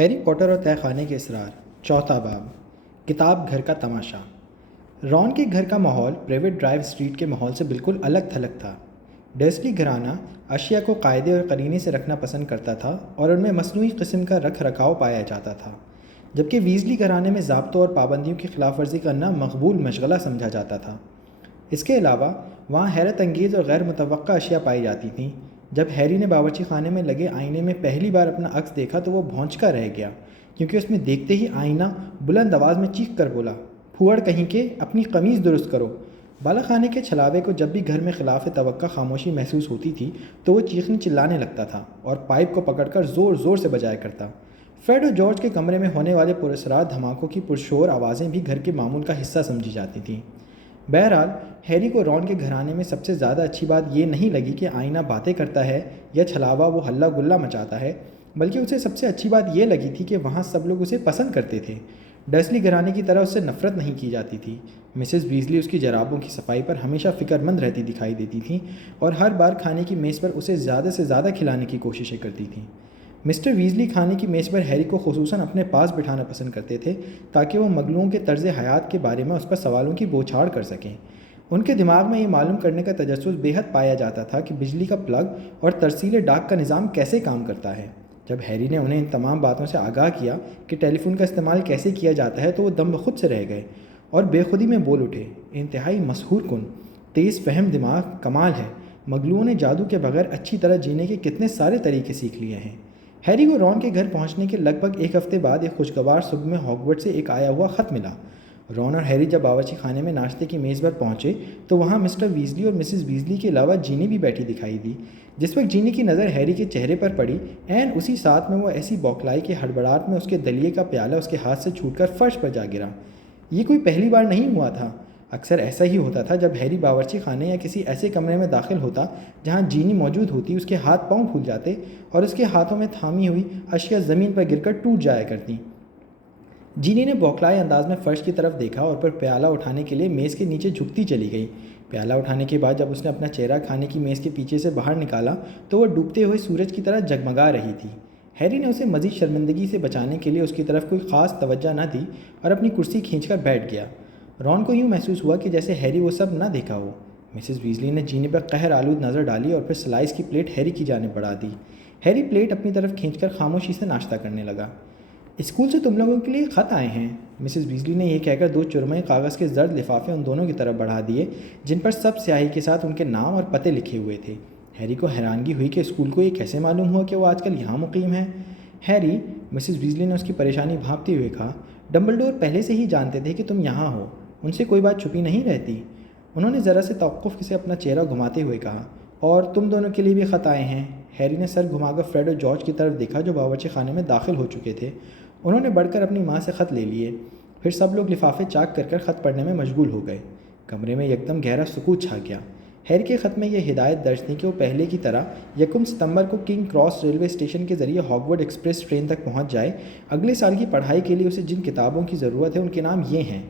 Harry Potter اور تہہ خانے کے اسرار چوتھا باب کتاب گھر کا تماشا۔ رون کے گھر کا ماحول پریویٹ ڈرائیو اسٹریٹ کے ماحول سے بالکل الگ تھلگ تھا۔ ڈرسلی گھرانہ اشیاء کو قاعدے اور قرینے سے رکھنا پسند کرتا تھا اور ان میں مصنوعی قسم کا رکھ رکھاؤ پایا جاتا تھا، جبکہ ویزلی گھرانے میں ضابطوں اور پابندیوں کی خلاف ورزی کرنا مقبول مشغلہ سمجھا جاتا تھا۔ اس کے علاوہ وہاں حیرت انگیز اور غیر متوقع اشیاء پائی جاتی تھیں۔ جب ہیری نے باورچی خانے میں لگے آئینے میں پہلی بار اپنا عکس دیکھا تو وہ بھونچکا رہ گیا، کیونکہ اس میں دیکھتے ہی آئینہ بلند آواز میں چیخ کر بولا، پھوڑ کہیں کے، اپنی قمیض درست کرو۔ بالا خانے کے چھلاوے کو جب بھی گھر میں خلاف توقع خاموشی محسوس ہوتی تھی تو وہ چیخنے چلانے لگتا تھا اور پائپ کو پکڑ کر زور زور سے بجایا کرتا۔ فریڈ اور جارج کے کمرے میں ہونے والے پراسرار دھماکوں کی پرشور آوازیں بھی گھر کے معمول کا حصہ سمجھی جاتی تھیں۔ بہرحال ہیری کو رون کے گھرانے میں سب سے زیادہ اچھی بات یہ نہیں لگی کہ آئینہ باتیں کرتا ہے یا چھلاوا وہ ہلہ گلہ مچاتا ہے، بلکہ اسے سب سے اچھی بات یہ لگی تھی کہ وہاں سب لوگ اسے پسند کرتے تھے۔ ڈرسلی گھرانے کی طرح اس سے نفرت نہیں کی جاتی تھی۔ مسز ویزلی اس کی جرابوں کی صفائی پر ہمیشہ فکر مند رہتی دکھائی دیتی تھیں اور ہر بار کھانے کی میز پر اسے زیادہ سے زیادہ کھلانے کی کوششیں کرتی تھیں۔ مسٹر ویزلی کھانے کی میز پر ہیری کو خصوصاً اپنے پاس بٹھانا پسند کرتے تھے تاکہ وہ مگلوؤں کے طرز حیات کے بارے میں اس پر سوالوں کی بوچھاڑ کر سکیں۔ ان کے دماغ میں یہ معلوم کرنے کا تجسس بے حد پایا جاتا تھا کہ بجلی کا پلگ اور ترسیل ڈاک کا نظام کیسے کام کرتا ہے۔ جب ہیری نے انہیں ان تمام باتوں سے آگاہ کیا کہ ٹیلی فون کا استعمال کیسے کیا جاتا ہے تو وہ دم بخود سے رہ گئے اور بے خودی میں بول اٹھے، انتہائی مسحور کن، تیز فہم دماغ، کمال ہے۔ مگلوؤں نے جادو کے بغیر اچھی طرح جینے کے کتنے سارے طریقے سیکھ لیے ہیں۔ ہیری کو رون کے گھر پہنچنے کے لگ بھگ ایک ہفتے بعد ایک خوشگوار صبح میں ہاگورٹس سے ایک آیا ہوا خط ملا۔ رون اور ہیری جب باورچی خانے میں ناشتے کی میز پر پہنچے تو وہاں مسٹر ویزلی اور مسز ویزلی کے علاوہ جینی بھی بیٹھی دکھائی دی۔ جس وقت جینی کی نظر ہیری کے چہرے پر پڑی، عین اسی ساتھ میں وہ ایسی بوکھلائی کہ ہڑبڑاہٹ میں اس کے دلیے کا پیالہ اس کے ہاتھ سے چھوٹ کر فرش پر جا گرا۔ یہ کوئی پہلی بار نہیں ہوا تھا۔ اکثر ایسا ہی ہوتا تھا جب ہیری باورچی خانے یا کسی ایسے کمرے میں داخل ہوتا جہاں جینی موجود ہوتی، اس کے ہاتھ پاؤں پھول جاتے اور اس کے ہاتھوں میں تھامی ہوئی اشیاء زمین پر گر کر ٹوٹ جایا کرتی۔ جینی نے بوکھلائے انداز میں فرش کی طرف دیکھا اور پھر پیالہ اٹھانے کے لیے میز کے نیچے جھکتی چلی گئی۔ پیالہ اٹھانے کے بعد جب اس نے اپنا چہرہ کھانے کی میز کے پیچھے سے باہر نکالا تو وہ ڈوبتے ہوئے سورج کی طرح جگمگا رہی تھی۔ ہیری نے اسے مزید شرمندگی سے بچانے کے لیے اس کی طرف کوئی خاص توجہ نہ دی اور اپنی کرسی کھینچ کر بیٹھ گیا۔ رون کو یوں محسوس ہوا کہ جیسے ہیری وہ سب نہ دیکھا ہو۔ مسز ویزلی نے جینی پر قہر آلود نظر ڈالی اور پھر سلائس کی پلیٹ ہیری کی جانب بڑھا دی۔ ہیری پلیٹ اپنی طرف کھینچ کر خاموشی سے ناشتہ کرنے لگا۔ اسکول سے تم لوگوں کے لیے خط آئے ہیں، مسز ویزلی نے یہ کہہ کر دو چرمے کاغذ کے زرد لفافے ان دونوں کی طرف بڑھا دیے جن پر سب سیاہی کے ساتھ ان کے نام اور پتے لکھے ہوئے تھے۔ ہیری کو حیرانگی ہوئی کہ اسکول کو یہ کیسے معلوم ہوا کہ وہ آج کل یہاں مقیم ہے۔ ہیری، مسز ویزلی نے اس کی پریشانی بھانپتے ہوئے کہا، ڈمبلڈور پہلے سے ہی جانتے تھے کہ تم یہاں ہو، ان سے کوئی بات چھپی نہیں رہتی۔ انہوں نے ذرا سے توقف سے اپنا چہرہ گھماتے ہوئے کہا، اور تم دونوں کے لیے بھی خط آئے ہیں۔ ہیری نے سر گھما کر فریڈ اور جارج کی طرف دیکھا جو باورچی خانے میں داخل ہو چکے تھے۔ انہوں نے بڑھ کر اپنی ماں سے خط لے لیے، پھر سب لوگ لفافے چاک کر خط پڑھنے میں مشغول ہو گئے۔ کمرے میں یکدم گہرا سکوت چھا گیا۔ ہیری کے خط میں یہ ہدایت درج تھی کہ وہ پہلے کی طرح 1 ستمبر کو کنگ کراس ریلوے اسٹیشن کے ذریعے ہاگورڈ ایکسپریس ٹرین تک پہنچ جائے۔ اگلے سال کی پڑھائی کے لیے اسے جن کتابوں کی ضرورت ہے ان کے نام یہ ہیں: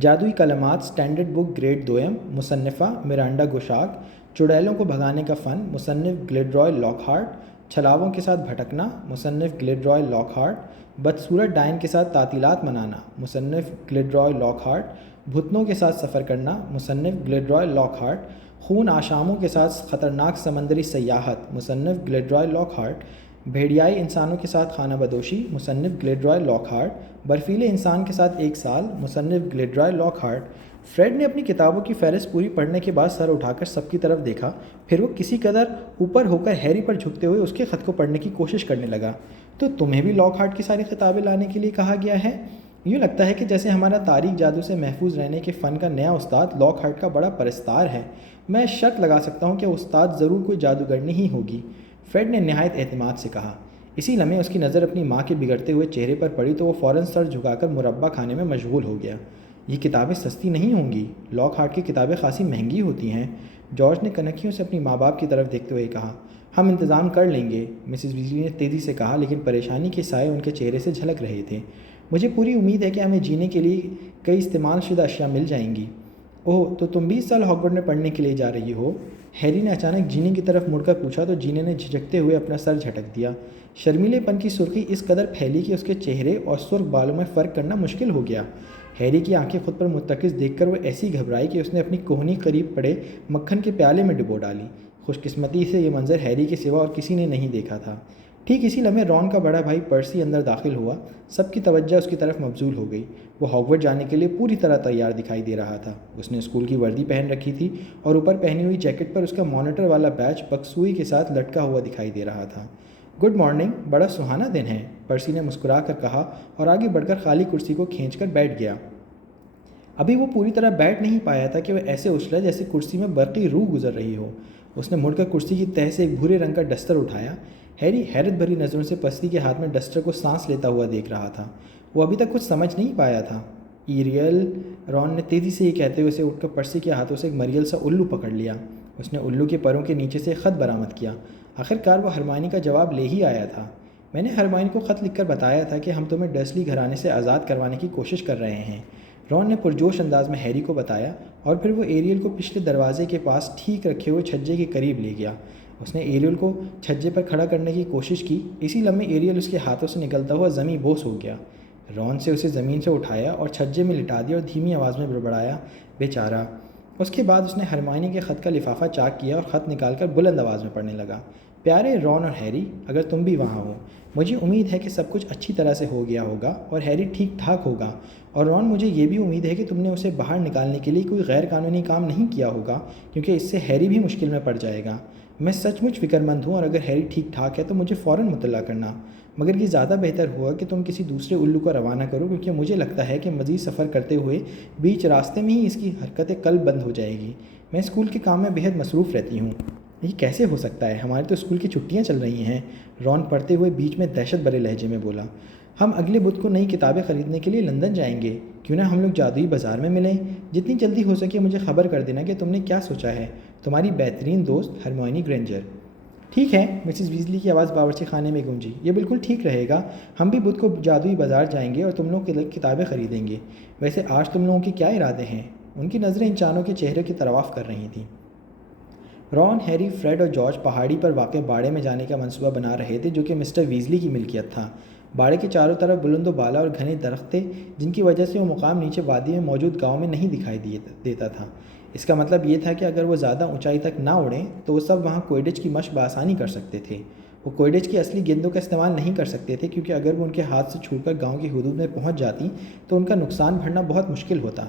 جادوئی کلمات اسٹینڈرڈ بک گریڈ 2، مصنفہ مرانڈا گوشاک، چڑیلوں کو بھگانے کا فن، مصنف گلیڈرائے لاک ہارٹ، چھلاووں کے ساتھ بھٹکنا، مصنف گلیڈرائے لاک ہارٹ، بدصورت ڈائن کے ساتھ تعطیلات منانا، مصنف گلیڈرائے لاک ہارٹ، بھوتنوں کے ساتھ سفر کرنا، مصنف گلیڈرائے لاک ہارٹ، خون آشاموں کے ساتھ خطرناک سمندری سیاحت، مصنف گلیڈرائے لاک ہارٹ، بھیڑیائی انسانوں کے ساتھ خانہ بدوشی، مصنف گلیڈرائے لاک ہارٹ، برفیلے انسان کے ساتھ 1 سال، مصنف گلیڈرائے لاک ہارٹ۔ فریڈ نے اپنی کتابوں کی فہرست پوری پڑھنے کے بعد سر اٹھا کر سب کی طرف دیکھا، پھر وہ کسی قدر اوپر ہو کر ہیری پر جھکتے ہوئے اس کے خط کو پڑھنے کی کوشش کرنے لگا۔ تو تمہیں بھی لاک ہارٹ کی ساری کتابیں لانے کے لیے کہا گیا ہے؟ یوں لگتا ہے کہ جیسے ہمارا تاریک جادو سے محفوظ رہنے کے فن کا نیا استاد لاک ہارٹ کا بڑا پرستار ہے۔ میں شرط لگا سکتا ہوں کہ استاد ضرور کوئی جادوگرنی ہی ہوگی، فریڈ نے نہایت اعتماد سے کہا۔ اسی لمحے اس کی نظر اپنی ماں کے بگڑتے ہوئے چہرے پر پڑی تو وہ فوراً سر جھکا کر مربع کھانے میں مشغول ہو گیا۔ یہ کتابیں سستی نہیں ہوں گی، لاک ہارٹ کی کتابیں خاصی مہنگی ہوتی ہیں، جارج نے کنکھیوں سے اپنی ماں باپ کی طرف دیکھتے ہوئے کہا۔ ہم انتظام کر لیں گے، مسز ویزلی نے تیزی سے کہا، لیکن پریشانی کے سائے ان کے چہرے سے جھلک رہے تھے۔ مجھے پوری امید ہے کہ ہمیں جینے کے لیے کئی استعمال شدہ اشیاء مل جائیں گی۔ اوہ، تو تم بھی اس سال ہاگورڈ میں پڑھنے کے لیے جا رہی ہو؟ ہیری نے اچانک جینی کی طرف مڑ کر پوچھا تو جینی نے جھجکتے ہوئے اپنا سر جھٹک دیا۔ شرمیلے پن کی سرخی اس قدر پھیلی کہ اس کے چہرے اور سرخ بالوں میں فرق کرنا مشکل ہو گیا۔ ہیری کی آنکھیں خود پر مرتکز دیکھ کر وہ ایسی گھبرائی کہ اس نے اپنی کوہنی قریب پڑے مکھن کے پیالے میں ڈبو ڈالی۔ خوش قسمتی سے یہ منظر ہیری کے سوا اور کسی نے نہیں دیکھا تھا۔ ٹھیک اسی لمحے رون کا بڑا بھائی پرسی اندر داخل ہوا۔ سب کی توجہ اس کی طرف مبذول ہو گئی۔ وہ ہاگورڈ جانے کے لیے پوری طرح تیار دکھائی دے رہا تھا۔ اس نے اسکول کی وردی پہن رکھی تھی اور اوپر پہنی ہوئی جیکٹ پر اس کا مانیٹر والا بیج بکسوئی کے ساتھ لٹکا ہوا دکھائی دے رہا تھا۔ گڈ مارننگ، بڑا سہانا دن ہے، پرسی نے مسکرا کر کہا اور آگے بڑھ کر خالی کرسی کو کھینچ کر بیٹھ گیا۔ ابھی وہ پوری طرح بیٹھ نہیں پایا تھا کہ وہ ایسے اچھلا جیسے کرسی میں برقی روح گزر رہی ہو۔ اس نے مڑ کر کرسی کی تہہ سے ایک بھورے رنگ کا ڈسٹر اٹھایا۔ ہیری حیرت بھری نظروں سے پرسی کے ہاتھ میں ڈسٹر کو سانس لیتا ہوا دیکھ رہا تھا۔ وہ ابھی تک کچھ سمجھ نہیں پایا تھا۔ ایریل، رون نے تیزی سے یہ کہتے ہوئے اسے اٹھ کر پرسی کے ہاتھوں سے ایک مریل سا الو پکڑ لیا۔ اس نے الو کے پروں کے نیچے سے ایک خط برآمد کیا۔ آخرکار وہ ہرمائنی کا جواب لے ہی آیا تھا۔ میں نے ہرمائنی کو خط لکھ کر بتایا تھا کہ ہم تمہیں ڈرسلی گھرانے سے آزاد کروانے کی کوشش کر رہے ہیں، رون نے پرجوش انداز میں ہیری کو بتایا، اور پھر وہ ایریل کو پچھلے دروازے کے پاس ٹھیک رکھے ہوئے چھجے کے قریب لے گیا۔ اس نے ایریل کو چھجے پر کھڑا کرنے کی کوشش کی۔ اسی لمحے ایریل اس کے ہاتھوں سے نکلتا ہوا زمیں بوس ہو گیا۔ رون سے اسے زمین سے اٹھایا اور چھجے میں لٹا دیا اور دھیمی آواز میں بڑبڑایا، بیچارہ۔ اس کے بعد اس نے ہرمائنی کے خط کا لفافہ چاک کیا اور خط نکال کر بلند آواز میں پڑھنے لگا۔ پیارے رون اور ہیری، اگر تم بھی وہاں ہو، مجھے امید ہے کہ سب کچھ اچھی طرح سے ہو گیا ہوگا اور ہیری ٹھیک ٹھاک ہوگا، اور رون مجھے یہ بھی امید ہے کہ تم نے اسے باہر نکالنے کے لیے کوئی غیر قانونی کام نہیں کیا ہوگا، کیونکہ اس سے ہیری بھی مشکل میں پڑ جائے گا۔ میں سچ مچ فکر مند ہوں، اور اگر ہیری ٹھیک ٹھاک ہے تو مجھے فوراً مطلع کرنا، مگر یہ زیادہ بہتر ہوگا کہ تم کسی دوسرے الو کو روانہ کرو، کیونکہ مجھے لگتا ہے کہ مزید سفر کرتے ہوئے بیچ راستے میں ہی اس کی حرکت قلب بند ہو جائے گی۔ میں اسکول کے کام میں بےحد مصروف رہتی ہوں۔ یہ کیسے ہو سکتا ہے؟ ہمارے تو اسکول کی چھٹیاں چل رہی ہیں، رون پڑھتے ہوئے بیچ میں دہشت بھرے لہجے میں بولا۔ ہم اگلے بدھ کو نئی کتابیں خریدنے کے لیے لندن جائیں گے، کیوں نہ ہم لوگ جادوئی بازار میں ملیں؟ جتنی جلدی ہو سکے مجھے خبر کر دینا کہ تم نے کیا سوچا ہے۔ تمہاری بہترین دوست ہرمائنی گرینجر۔ ٹھیک ہے، مسز ویزلی کی آواز باورچی خانے میں گونجی، یہ بالکل ٹھیک رہے گا۔ ہم بھی بدھ کو جادوئی بازار جائیں گے اور تم لوگ کتابیں خریدیں گے۔ ویسے آج تم لوگوں کے کیا ارادے ہیں؟ ان کی نظریں ان چانوں کے چہرے کی طرف کر رہی تھیں۔ رون، ہیری، فریڈ اور جارج پہاڑی پر واقع باڑے میں جانے کا منصوبہ بنا رہے تھے، جو کہ مسٹر ویزلی کی ملکیت تھا۔ باڑے کے چاروں طرف بلند و بالا اور گھنے درخت تھے، جن کی وجہ سے وہ مقام نیچے وادی میں موجود گاؤں میں نہیں دکھائی دیتا تھا۔ اس کا مطلب یہ تھا کہ اگر وہ زیادہ اونچائی تک نہ اڑیں تو وہ سب وہاں کوئڈچ کی مشق بآسانی کر سکتے تھے۔ وہ کوئڈچ کی اصلی گیندوں کا استعمال نہیں کر سکتے تھے، کیونکہ اگر وہ ان کے ہاتھ سے چھوٹ کر گاؤں کی حدود میں پہنچ جاتی تو ان کا نقصان بھرنا بہت مشکل ہوتا۔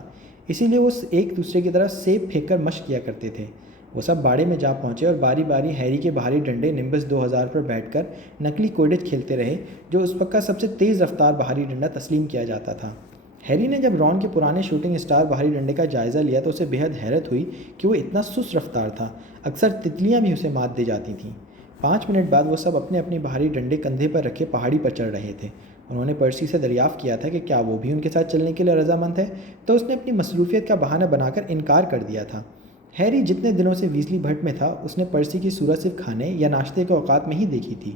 اسی لیے وہ ایک دوسرے کی طرف سیب پھینک کر مشق کیا کرتے تھے۔ وہ سب باڑے میں جا پہنچے اور باری باری ہیری کے بھاری ڈنڈے نمبس 2000 پر بیٹھ کر نقلی کوئڈچ کھیلتے رہے، جو اس وقت کا سب سے تیز رفتار بھاری ڈنڈا تسلیم کیا جاتا تھا۔ ہیری نے جب رون کے پرانے شوٹنگ اسٹار بھاری ڈنڈے کا جائزہ لیا تو اسے بےحد حیرت ہوئی کہ وہ اتنا سست رفتار تھا، اکثر تتلیاں بھی اسے مات دے جاتی تھیں۔ 5 منٹ بعد وہ سب اپنے اپنی بھاری ڈنڈے کندھے پر رکھے پہاڑی پر چڑھ رہے تھے۔ انہوں نے پرسی سے دریافت کیا تھا کہ کیا وہ بھی ان کے ساتھ چلنے کے لیے رضامند ہے، تو اس نے اپنی مصروفیت کا بہانہ بنا کر انکار کر دیا تھا۔ ہیری جتنے دنوں سے ویزلی بھٹ میں تھا، اس نے پرسی کی صورت صرف کھانے یا ناشتے کے اوقات میں ہی دیکھی تھی۔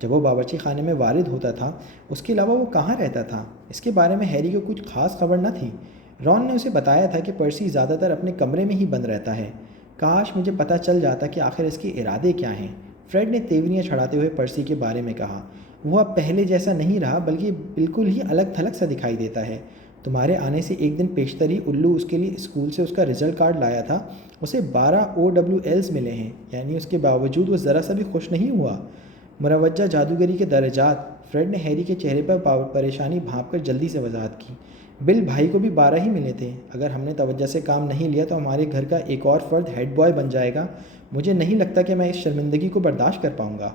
جب وہ باورچی خانے میں وارد ہوتا تھا، اس کے علاوہ وہ کہاں رہتا تھا، اس کے بارے میں ہیری کو کچھ خاص خبر نہ تھی۔ رون نے اسے بتایا تھا کہ پرسی زیادہ تر اپنے کمرے میں ہی بند رہتا ہے۔ کاش مجھے پتہ چل جاتا کہ آخر اس کے ارادے کیا ہیں، فریڈ نے تیوریاں چھڑاتے ہوئے پرسی کے بارے میں کہا۔ وہ اب پہلے جیسا نہیں رہا، بلکہ بالکل ہی الگ تھلگ سا دکھائی دیتا ہے۔ تمہارے آنے سے ایک دن پیشتر ہی الو اس کے لیے اسکول سے اس کا رزلٹ کارڈ لایا تھا، اسے 12 OWLs ملے ہیں، یعنی اس کے باوجود وہ ذرا سا بھی خوش نہیں ہوا۔ مروجہ جادوگری کے درجات، فریڈ نے ہیری کے چہرے پر پریشانی بھانپ کر جلدی سے وضاحت کی۔ بل بھائی کو بھی 12 ہی ملے تھے۔ اگر ہم نے توجہ سے کام نہیں لیا تو ہمارے گھر کا ایک اور فرد ہیڈ بوائے بن جائے گا۔ مجھے نہیں لگتا کہ میں اس شرمندگی کو برداشت کر پاؤں گا۔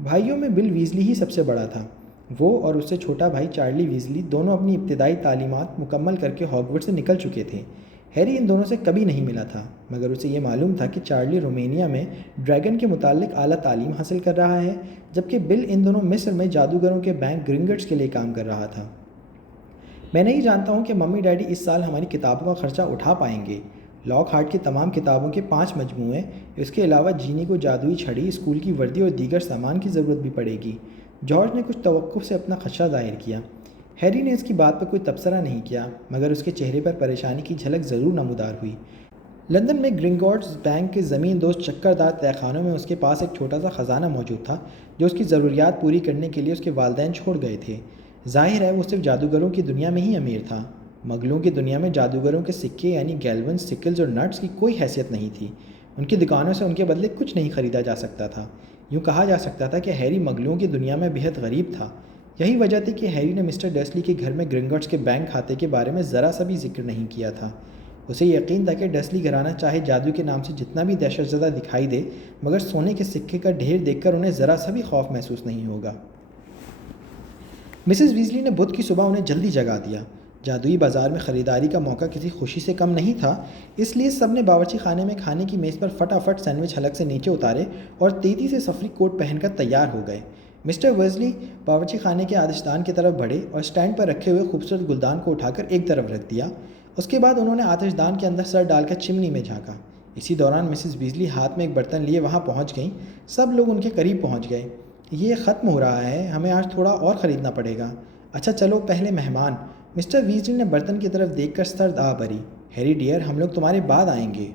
بھائیوں میں بل ویزلی ہی سب سے بڑا تھا۔ وہ اور اس سے چھوٹا بھائی چارلی ویزلی دونوں اپنی ابتدائی تعلیمات مکمل کر کے ہاگورڈ سے نکل چکے تھے۔ ہیری ان دونوں سے کبھی نہیں ملا تھا، مگر اسے یہ معلوم تھا کہ چارلی رومینیا میں ڈریگن کے متعلق اعلیٰ تعلیم حاصل کر رہا ہے، جبکہ بل ان دونوں مصر میں جادوگروں کے بینک گرنگٹس کے لیے کام کر رہا تھا۔ میں نہیں جانتا ہوں کہ ممی ڈیڈی اس سال ہماری کتابوں کا خرچہ اٹھا پائیں گے۔ لاک ہارٹ کی تمام کتابوں کے 5 مجموعے، اس کے علاوہ جینی کو جادوئی چھڑی، اسکول کی وردی اور دیگر سامان کی ضرورت بھی پڑے گی۔ جارج نے کچھ توقف سے اپنا خدشہ ظاہر کیا۔ ہیری نے اس کی بات پر کوئی تبصرہ نہیں کیا، مگر اس کے چہرے پر پریشانی کی جھلک ضرور نمودار ہوئی۔ لندن میں گرنگوٹس بینک کے زمین دوست چکردار تہہ خانوں میں اس کے پاس ایک چھوٹا سا خزانہ موجود تھا جو اس کی ضروریات پوری کرنے کے لیے اس کے والدین چھوڑ گئے تھے۔ ظاہر ہے وہ صرف جادوگروں کی دنیا میں ہی امیر تھا۔ مغلوں کی دنیا میں جادوگروں کے سکے یعنی گیلون، سکلز اور نٹس کی کوئی حیثیت نہیں تھی۔ ان کی دکانوں سے ان کے بدلے کچھ نہیں خریدا جا سکتا تھا۔ یوں کہا جا سکتا تھا کہ ہیری مغلوں کی دنیا میں بہت غریب تھا۔ یہی وجہ تھی کہ ہیری نے مسٹر ڈیسلی کے گھر میں گرنگوٹس کے بینک کھاتے کے بارے میں ذرا سا بھی ذکر نہیں کیا تھا۔ اسے یقین تھا کہ ڈیسلی گھرانہ چاہے جادو کے نام سے جتنا بھی دہشت زدہ دکھائی دے، مگر سونے کے سکے کا ڈھیر دیکھ کر انہیں ذرا سا بھی خوف محسوس نہیں ہوگا۔ مسز ویزلی نے بدھ کی صبح انہیں جلدی جگا دیا۔ جادوئی بازار میں خریداری کا موقع کسی خوشی سے کم نہیں تھا، اس لیے سب نے باورچی خانے میں کھانے کی میز پر فٹافٹ سینڈوچ حلق سے نیچے اتارے اور تیزی سے سفری کوٹ پہن کر تیار ہو گئے۔ مسٹر ویزلی باورچی خانے کے آتش دان کی طرف بڑھے اور اسٹینڈ پر رکھے ہوئے خوبصورت گلدان کو اٹھا کر ایک طرف رکھ دیا۔ اس کے بعد انہوں نے آتش دان کے اندر سر ڈال کر چمنی میں جھانکا۔ اسی دوران مسز ویزلی ہاتھ میں ایک برتن لیے وہاں پہنچ گئیں۔ سب لوگ ان کے قریب پہنچ گئے۔ یہ ختم ہو رہا ہے، ہمیں آج تھوڑا اور خریدنا پڑے گا۔ اچھا چلو پہلے مہمان۔ مسٹر ویزلی نے برتن کی طرف دیکھ کر سرد آ بھری۔ ہیری ڈیئر، ہم لوگ تمہارے بعد آئیں گے۔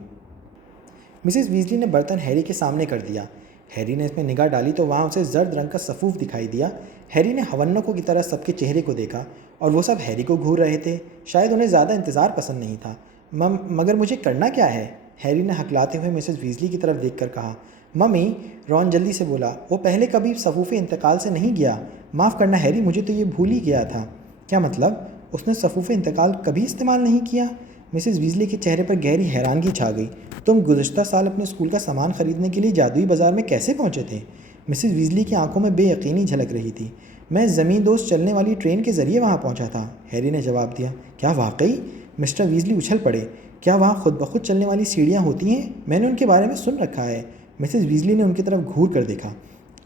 مسز ویزلی نے برتن ہیری کے سامنے کر دیا۔ ہیری نے اس میں نگاہ ڈالی تو وہاں اسے زرد رنگ کا سفوف دکھائی دیا۔ ہیری نے ہونکوں کی طرح سب کے چہرے کو دیکھا اور وہ سب ہیری کو گھور رہے تھے۔ شاید انہیں زیادہ انتظار پسند نہیں تھا۔ مگر مجھے کرنا کیا ہے؟ ہیری نے ہکلاتے ہوئے مسز ویزلی کی طرف دیکھ کر کہا۔ ممی، رون جلدی سے بولا، وہ پہلے کبھی صفوف انتقال سے نہیں گیا۔ معاف کرنا ہیری، مجھے تو یہ بھول ہی گیا تھا۔ کیا مطلب؟ اس نے صفوف انتقال کبھی استعمال نہیں کیا؟ مسز ویزلی کے چہرے پر گہری حیرانگی چھا گئی۔ تم گزشتہ سال اپنے اسکول کا سامان خریدنے کے لیے جادوئی بازار میں کیسے پہنچے تھے؟ مسز ویزلی کی آنکھوں میں بے یقینی جھلک رہی تھی۔ میں زمین دوست چلنے والی ٹرین کے ذریعے وہاں پہنچا تھا، ہیری نے جواب دیا۔ کیا واقعی؟ مسٹر ویزلی اچھل پڑے۔ کیا وہاں خود بخود چلنے والی سیڑھیاں ہوتی ہیں؟ میں نے ان کے بارے میں سن رکھا ہے۔ مسز ویزلی نے ان کی طرف گھور کر دیکھا۔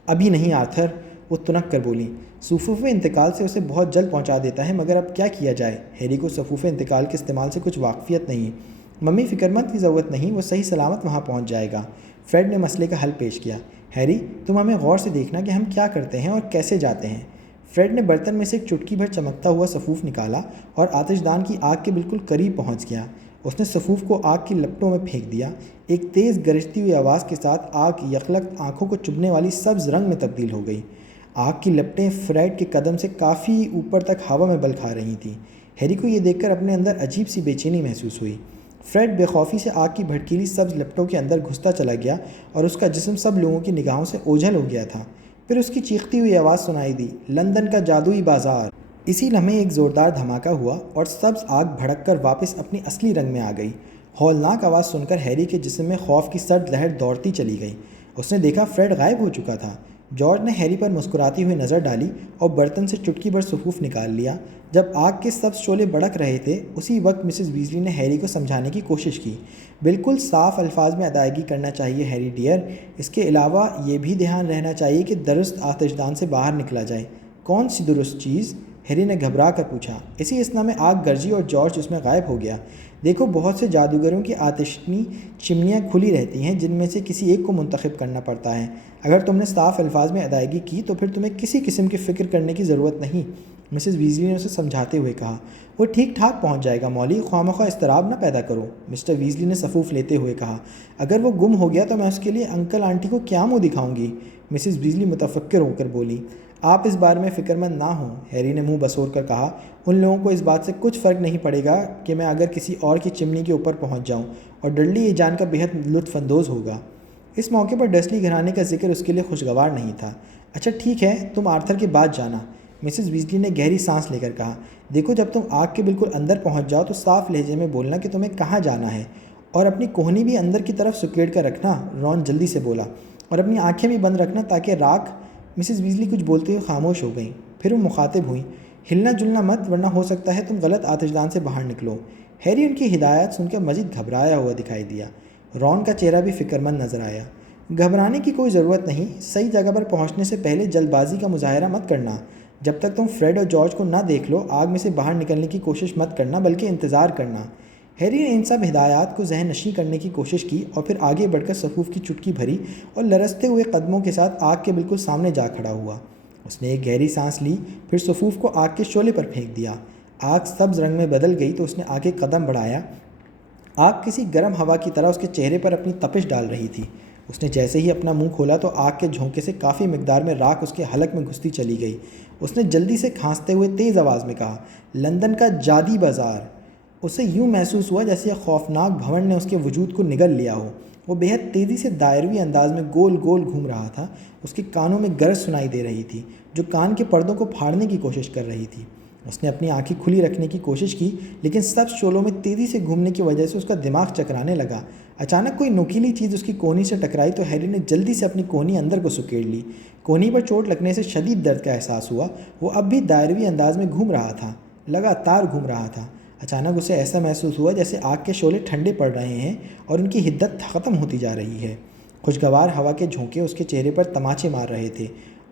ابھی نہیں آرتھر، وہ تنک کر بولی۔ صفوف انتقال سے اسے بہت جلد پہنچا دیتا ہے، مگر اب کیا کیا جائے؟ ہیری کو صفوف انتقال کے استعمال سے کچھ واقفیت نہیں۔ ممی، فکر مند کی ضرورت نہیں، وہ صحیح سلامت وہاں پہنچ جائے گا۔ فریڈ نے مسئلے کا حل پیش کیا۔ ہیری، تم ہمیں غور سے دیکھنا کہ ہم کیا کرتے ہیں اور کیسے جاتے ہیں۔ فریڈ نے برتن میں سے ایک چٹکی بھر چمکتا ہوا سفوف نکالا اور آتش دان کی آگ کے بالکل قریب پہنچ گیا۔ اس نے سفوف کو آگ کی لپٹوں میں پھینک دیا۔ ایک تیز گرجتی ہوئی آواز کے ساتھ آگ یکلخت آنکھوں کو چبھنے والی سبز رنگ میں تبدیل ہو گئی۔ آگ کی لپٹیں فریڈ کے قدم سے کافی اوپر تک ہوا میں بل کھا رہی تھیں۔ ہیری کو یہ دیکھ کر اپنے اندر عجیب سی بے چینی محسوس ہوئی۔ فریڈ بے خوفی سے آگ کی بھڑکیلی سبز لپٹوں کے اندر گھستا چلا گیا اور اس کا جسم سب لوگوں کی نگاہوں سے اوجھل ہو گیا تھا۔ پھر اس کی چیختی ہوئی آواز سنائی دی، لندن کا جادوئی بازار۔ اسی لمحے ایک زوردار دھماکہ ہوا اور سبز آگ بھڑک کر واپس اپنی اصلی رنگ میں آ گئی۔ ہولناک آواز سن کر ہیری کے جسم میں خوف کی سرد لہر دوڑتی چلی گئی۔ اس نے دیکھا فریڈ غائب ہو چکا تھا۔ جارج نے ہیری پر مسکراتی ہوئی نظر ڈالی اور برتن سے چٹکی بھر سفوف نکال لیا۔ جب آگ کے سبز شعلے بڑک رہے تھے، اسی وقت مسز ویزلی نے ہیری کو سمجھانے کی کوشش کی۔ بالکل صاف الفاظ میں ادائیگی کرنا چاہیے ہیری ڈیئر، اس کے علاوہ یہ بھی دھیان رہنا چاہیے کہ درست آتش دان سے باہر نکلا جائے۔ کون سی درست چیز؟ ہیری نے گھبرا کر پوچھا۔ اسی اثنا میں آگ گرجی اور جارج اس میں غائب ہو گیا۔ دیکھو، بہت سے جادوگروں کی آتشنی چمنیاں کھلی رہتی ہیں جن میں سے کسی ایک کو منتخب کرنا پڑتا ہے۔ اگر تم نے صاف الفاظ میں ادائیگی کی تو پھر تمہیں کسی قسم کی فکر کرنے کی ضرورت نہیں، مسز ویزلی نے اسے سمجھاتے ہوئے کہا۔ وہ ٹھیک ٹھاک پہنچ جائے گا مولی، خواہ مخواہ اضطراب نہ پیدا کرو، مسٹر ویزلی نے سفوف لیتے ہوئے کہا۔ اگر وہ گم ہو گیا تو میں اس کے لیے انکل آنٹی کو کیا منہ دکھاؤں گی؟ مسز ویزلی متفکر ہو کر بولی۔ آپ اس بارے میں فکر مند نہ ہوں، ہیری نے منہ بسور کر کہا۔ ان لوگوں کو اس بات سے کچھ فرق نہیں پڑے گا کہ میں اگر کسی اور کی چمنی کے اوپر پہنچ جاؤں، اور ڈڈلی یہ جان کر بہت لطف اندوز ہوگا۔ اس موقع پر ڈسلی گھرانے کا ذکر اس کے لیے خوشگوار نہیں تھا۔ اچھا ٹھیک ہے، تم آرتھر کے بعد جانا، مسز ویزلی نے گہری سانس لے کر کہا۔ دیکھو، جب تم آگ کے بالکل اندر پہنچ جاؤ تو صاف لہجے میں بولنا کہ تمہیں کہاں جانا ہے، اور اپنی کوہنی بھی اندر کی طرف سکیڑ کر رکھنا، رون جلدی سے بولا، اور اپنی آنکھیں بھی بند رکھنا تاکہ راکھ۔ مسز ویزلی کچھ بولتے ہوئے خاموش ہو گئیں، پھر وہ مخاطب ہوئیں۔ ہلنا جلنا مت، ورنہ ہو سکتا ہے تم غلط آتش دان سے باہر نکلو۔ ہیری ان کی ہدایات سن کر مزید گھبرایا ہوا دکھائی دیا۔ رون کا چہرہ بھی فکر مند نظر آیا۔ گھبرانے کی کوئی ضرورت نہیں، صحیح جگہ پر پہنچنے سے پہلے جلد بازی کا مظاہرہ مت کرنا۔ جب تک تم فریڈ اور جارج کو نہ دیکھ لو، آگ میں سے باہر نکلنے کی کوشش مت کرنا، بلکہ انتظار کرنا۔ ہیری نے ان سب ہدایات کو ذہن نشیں کرنے کی کوشش کی اور پھر آگے بڑھ کر سفوف کی چٹکی بھری اور لرزتے ہوئے قدموں کے ساتھ آگ کے بالکل سامنے جا کھڑا ہوا۔ اس نے ایک گہری سانس لی، پھر صفوف کو آگ کے شعلے پر پھینک دیا۔ آگ سبز رنگ میں بدل گئی تو اس نے آگے قدم بڑھایا۔ آگ کسی گرم ہوا کی طرح اس کے چہرے پر اپنی تپش ڈال رہی تھی۔ اس نے جیسے ہی اپنا منہ کھولا تو آگ کے جھونکے سے کافی مقدار میں راکھ اس کے حلق میں گھستی چلی گئی۔ اس نے جلدی سے کھانستے ہوئے تیز آواز میں کہا، لندن کا جادی بازار۔ اسے یوں محسوس ہوا جیسے ایک خوفناک بھنور نے اس کے وجود کو نگل لیا ہو۔ وہ بے حد تیزی سے دائروی انداز میں گول گول گھوم رہا تھا۔ اس کے کانوں میں گرج سنائی دے رہی تھی جو کان کے پردوں کو پھاڑنے کی کوشش کر رہی تھی۔ اس نے اپنی آنکھیں کھلی رکھنے کی کوشش کی، لیکن سب شعلوں میں تیزی سے گھومنے کی وجہ سے اس کا دماغ چکرانے لگا۔ اچانک کوئی نوکیلی چیز اس کی کونی سے ٹکرائی تو ہیری نے جلدی سے اپنی کونی اندر کو سکیڑ لی۔ کونی پر چوٹ لگنے سے شدید درد کا احساس ہوا۔ وہ اب بھی دائروی انداز میں گھوم رہا تھا، لگاتار گھوم رہا تھا۔ اچانک اسے ایسا محسوس ہوا جیسے آگ کے شعلے ٹھنڈے پڑ رہے ہیں اور ان کی حدت ختم ہوتی جا رہی ہے۔ خوشگوار ہوا کے جھونکے اس کے چہرے پر تماچے مار رہے تھے۔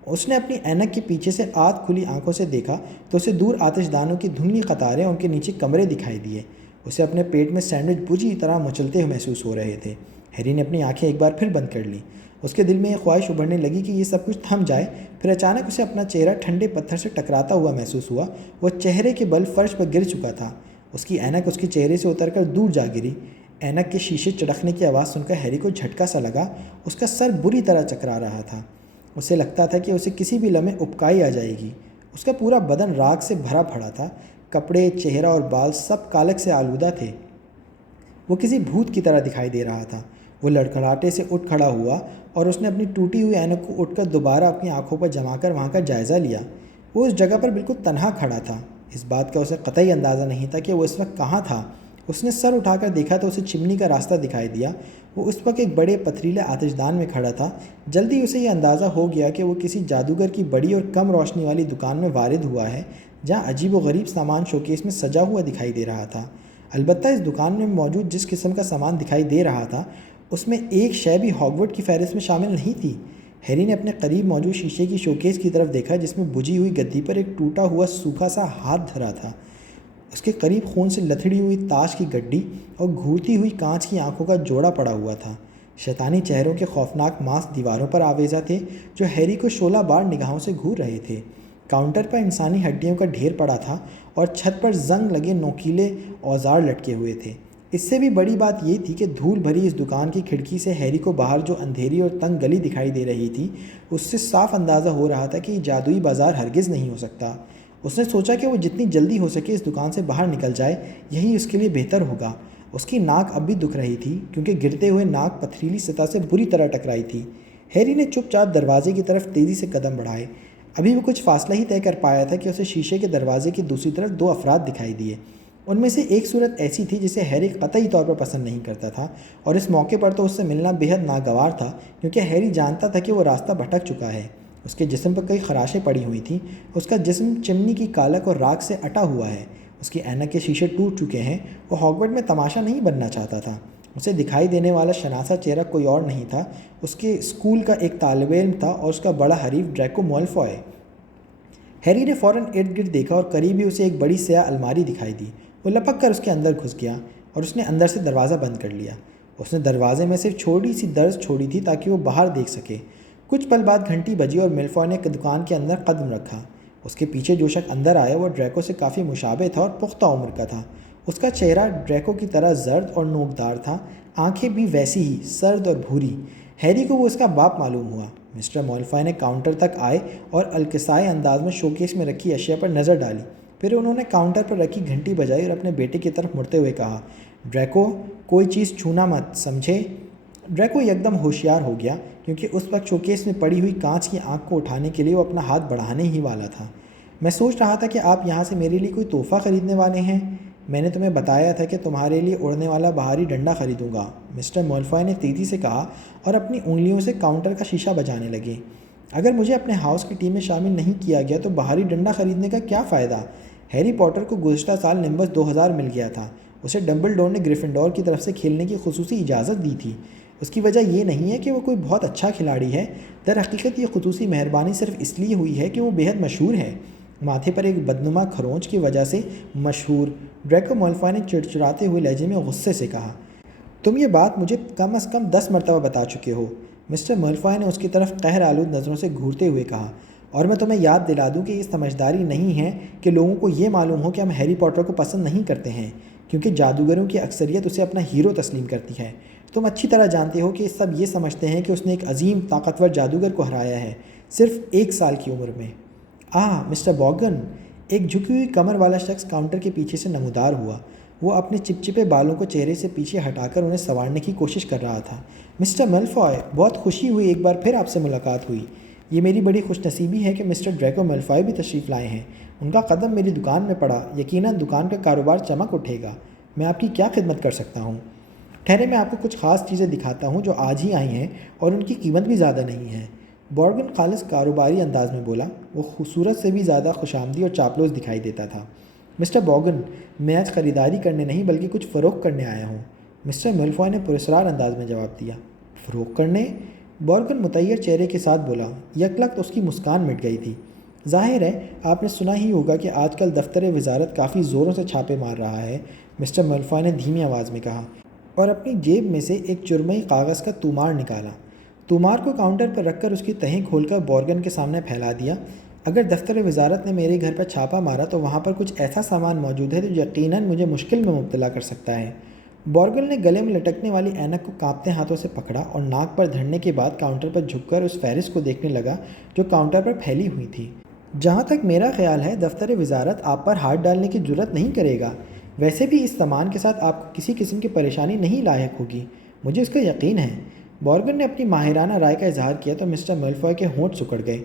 اس نے اپنی اینک کے پیچھے سے آدھ کھلی آنکھوں سے دیکھا تو اسے دور آتش دانوں کی دھندلی قطاریں اور ان کے نیچے کمرے دکھائی دیے۔ اسے اپنے پیٹ میں سینڈوچ بری طرح مچلتے ہوئے محسوس ہو رہے تھے۔ ہیری نے اپنی آنکھیں ایک بار پھر بند کر لیں۔ اس کے دل میں یہ خواہش ابھرنے لگی کہ یہ سب کچھ تھم جائے، پھر اچانک اسے اپنا چہرہ ٹھنڈے پتھر سے ٹکراتا ہوا محسوس ہوا۔ وہ چہرے کے بل فرش پر گر چکا تھا۔ اس کی اینک اس کے چہرے سے اتر کر دور جا گری۔ اینک کے شیشے چڑکنے کی آواز سن کر ہیری کو جھٹکا سا لگا۔ اس کا سر بری طرح چکرا رہا تھا۔ اسے لگتا تھا کہ اسے کسی بھی لمحے ابکائی آ جائے گی۔ اس کا پورا بدن راکھ سے بھرا پڑا تھا، کپڑے، چہرہ اور بال سب کالک سے آلودہ تھے۔ وہ کسی بھوت کی طرح دکھائی دے رہا تھا۔ وہ لڑکھڑاہٹے سے اٹھ کھڑا ہوا اور اس نے اپنی ٹوٹی ہوئی اینک کو اٹھ کر دوبارہ اپنی آنکھوں پر جما کر وہاں کا جائزہ لیا۔ وہ اس جگہ پر بالکل تنہا کھڑا تھا۔ اس بات کا اسے قطعی اندازہ نہیں تھا کہ وہ اس وقت کہاں تھا۔ اس نے سر اٹھا کر دیکھا تو اسے چمنی کا راستہ دکھائی دیا۔ وہ اس وقت ایک بڑے پتھریلے آتش دان میں کھڑا تھا۔ جلدی اسے یہ اندازہ ہو گیا کہ وہ کسی جادوگر کی بڑی اور کم روشنی والی دکان میں وارد ہوا ہے، جہاں عجیب و غریب سامان شوکیس میں سجا ہوا دکھائی دے رہا تھا۔ البتہ اس دکان میں موجود جس قسم کا سامان دکھائی دے رہا تھا، اس میں ایک شے بھی ہاگورٹ کی فہرست میں شامل نہیں تھی۔ ہیری نے اپنے قریب موجود شیشے کی شوکیس کی طرف دیکھا جس میں بجھی ہوئی گدی پر ایک ٹوٹا ہوا سوکھا سا ہاتھ دھرا تھا۔ اس کے قریب خون سے لتھڑی ہوئی تاش کی گڈی اور گھورتی ہوئی کانچ کی آنکھوں کا جوڑا پڑا ہوا تھا۔ شیطانی چہروں کے خوفناک ماسک دیواروں پر آویزہ تھے جو ہیری کو شعلہ بار نگاہوں سے گھور رہے تھے۔ کاؤنٹر پر انسانی ہڈیوں کا ڈھیر پڑا تھا اور چھت پر زنگ لگے نوکیلے اوزار لٹکے ہوئے تھے۔ اس سے بھی بڑی بات یہ تھی کہ دھول بھری اس دکان کی کھڑکی سے ہیری کو باہر جو اندھیری اور تنگ گلی دکھائی دے رہی تھی، اس سے صاف اندازہ ہو رہا تھا کہ یہ جادوئی بازار ہرگز نہیں ہو سکتا۔ اس نے سوچا کہ وہ جتنی جلدی ہو سکے اس دکان سے باہر نکل جائے، یہی اس کے لیے بہتر ہوگا۔ اس کی ناک اب بھی دکھ رہی تھی کیونکہ گرتے ہوئے ناک پتھریلی سطح سے بری طرح ٹکرائی تھی۔ ہیری نے چپ چاپ دروازے کی طرف تیزی سے قدم بڑھائے۔ ابھی وہ کچھ فاصلہ ہی طے کر پایا تھا کہ اسے شیشے کے دروازے کی دوسری طرف دو افراد دکھائی دیے۔ ان میں سے ایک صورت ایسی تھی جسے ہیری قطعی طور پر پسند نہیں کرتا تھا، اور اس موقع پر تو اس سے ملنا بے حد ناگوار تھا کیونکہ ہیری جانتا تھا کہ وہ راستہ بھٹک چکا ہے۔ اس کے جسم پر کئی خراشیں پڑی ہوئی تھیں۔ اس کا جسم چمنی کی کالک اور راکھ سے اٹا ہوا ہے۔ اس کی اینک کے شیشے ٹوٹ چکے ہیں۔ وہ ہاگورٹ میں تماشا نہیں بننا چاہتا تھا۔ اسے دکھائی دینے والا شناسا چہرہ کوئی اور نہیں تھا، اس کے اسکول کا ایک طالب علم تھا اور اس کا بڑا حریف ڈریکو میلفوئے۔ ہیری نے فوراً ارد گرد دیکھا اور قریب ہی اسے ایک بڑی سیاہ الماری دکھائی دی۔ وہ لپک کر اس کے اندر گھس گیا اور اس نے اندر سے دروازہ بند کر لیا۔ اس نے دروازے میں صرف چھوٹی سی درز چھوڑی تھی تاکہ وہ باہر دیکھ سکے۔ کچھ پل بعد گھنٹی بجی اور میلفوئے نے دکان کے اندر قدم رکھا۔ اس کے پیچھے جو شخص اندر آیا وہ ڈریکو سے کافی مشابہ تھا اور پختہ عمر کا تھا۔ اس کا چہرہ ڈریکو کی طرح زرد اور نوکدار تھا، آنکھیں بھی ویسی ہی سرد اور بھوری۔ ہیری کو وہ اس کا باپ معلوم ہوا۔ مسٹر میلفوئے نے کاؤنٹر تک آئے اور الکسائے انداز میں شوکیس میں رکھی اشیاء پر نظر ڈالی، پھر انہوں نے کاؤنٹر پر رکھی گھنٹی بجائی اور اپنے بیٹے کی طرف مڑتے ہوئے کہا، ڈریکو، کوئی چیز چھونا مت، سمجھے؟ ڈریکو یکدم ہوشیار ہو گیا کیونکہ اس وقت شوکیس میں پڑی ہوئی کانچ کی آنکھ کو اٹھانے کے لیے وہ اپنا ہاتھ بڑھانے ہی والا تھا۔ میں سوچ رہا تھا کہ آپ یہاں سے میرے لیے کوئی تحفہ خریدنے والے ہیں۔ میں نے تمہیں بتایا تھا کہ تمہارے لیے اڑنے والا بہاری ڈنڈا خریدوں گا، مسٹر میلفوئے نے تیزی سے کہا اور اپنی انگلیوں سے کاؤنٹر کا شیشہ بجانے لگے۔ اگر مجھے اپنے ہاؤس کی ٹیم میں شامل نہیں کیا گیا تو بہاری ڈنڈا خریدنے کا کیا فائدہ؟ ہیری پوٹر کو گزشتہ سال نمبس 2000 مل گیا تھا۔ اسے ڈمبلڈور نے گریفنڈور کی طرف سے کھیلنے کی خصوصی اجازت دی تھی۔ اس کی وجہ یہ نہیں ہے کہ وہ کوئی بہت اچھا کھلاڑی ہے، در حقیقت یہ خصوصی مہربانی صرف اس لیے ہوئی ہے کہ وہ بے حد مشہور ہے، ماتھے پر ایک بدنما کھرونچ کی وجہ سے مشہور۔ ڈریکو میلفوئے نے چڑچڑاتے ہوئے لہجے میں غصے سے کہا، تم یہ بات مجھے کم از کم 10 مرتبہ بتا چکے ہو۔ مسٹر میلفوئے نے اس کی طرف قہر آلود نظروں سے گھورتے ہوئے کہا، اور میں تمہیں یاد دلا دوں کہ یہ سمجھداری نہیں ہے کہ لوگوں کو یہ معلوم ہو کہ ہم ہیری پوٹر کو پسند نہیں کرتے ہیں، کیونکہ جادوگروں کی اکثریت اسے اپنا ہیرو تسلیم کرتی ہے۔ تم اچھی طرح جانتے ہو کہ سب یہ سمجھتے ہیں کہ اس نے ایک عظیم طاقتور جادوگر کو ہرایا ہے، صرف 1 سال کی عمر میں۔ مسٹر بورگن! ایک جھکی ہوئی کمر والا شخص کاؤنٹر کے پیچھے سے نمودار ہوا۔ وہ اپنے چپچپے بالوں کو چہرے سے پیچھے ہٹا کر انہیں سنوارنے کی کوشش کر رہا تھا۔ مسٹر میلفوائے، بہت خوشی ہوئی ایک بار پھر آپ سے ملاقات ہوئی۔ یہ میری بڑی خوش نصیبی ہے کہ مسٹر ڈریکو میلفوائے بھی تشریف لائے ہیں۔ ان کا قدم میری دکان میں پڑا، یقیناً دکان کا کاروبار چمک اٹھے گا۔ میں آپ کی کیا خدمت کر سکتا ہوں؟ ٹھہرے، میں آپ کو کچھ خاص چیزیں دکھاتا ہوں جو آج ہی آئی ہیں اور ان کی قیمت بھی زیادہ نہیں ہے۔ بورگن خالص کاروباری انداز میں بولا۔ وہ خوبصورت سے بھی زیادہ خوش آمدی اور چاپلوس دکھائی دیتا تھا۔ مسٹر بورگن، میں آج خریداری کرنے نہیں بلکہ کچھ فروخت کرنے آیا ہوں، مسٹر میلفوائے نے پراسرار انداز میں جواب دیا۔ فروخت کرنے؟ بورگن متعیر چہرے کے ساتھ بولا۔ یکلخت اس کی مسکان مٹ گئی تھی۔ ظاہر ہے آپ نے سنا ہی ہوگا کہ آج کل دفتر وزارت کافی زوروں سے چھاپے مار رہا ہے، مسٹر میلفوائے نے دھیمی آواز میں کہا، اور اپنی جیب میں سے ایک چرمئی کاغذ کا تومار نکالا۔ تومار کو کاؤنٹر پر رکھ کر اس کی تہیں کھول کر بورگن کے سامنے پھیلا دیا۔ اگر دفتر وزارت نے میرے گھر پر چھاپا مارا تو وہاں پر کچھ ایسا سامان موجود ہے جو یقیناً مجھے مشکل میں مبتلا کر سکتا ہے۔ بورگن نے گلے میں لٹکنے والی اینک کو کانپتے ہاتھوں سے پکڑا اور ناک پر دھرنے کے بعد کاؤنٹر پر جھک کر اس فہرست کو دیکھنے لگا جو کاؤنٹر پر پھیلی ہوئی تھی۔ جہاں تک میرا خیال ہے دفتر وزارت آپ پر ہاتھ ڈالنے کی جرات نہیں کرے گا۔ ویسے بھی اس سامان کے ساتھ آپ کو کسی قسم کی پریشانی نہیں لاحق ہوگی، مجھے اس کا یقین ہے۔ بورگن نے اپنی ماہرانہ رائے کا اظہار کیا تو مسٹر میلفوائے کے ہونٹ سکڑ گئے۔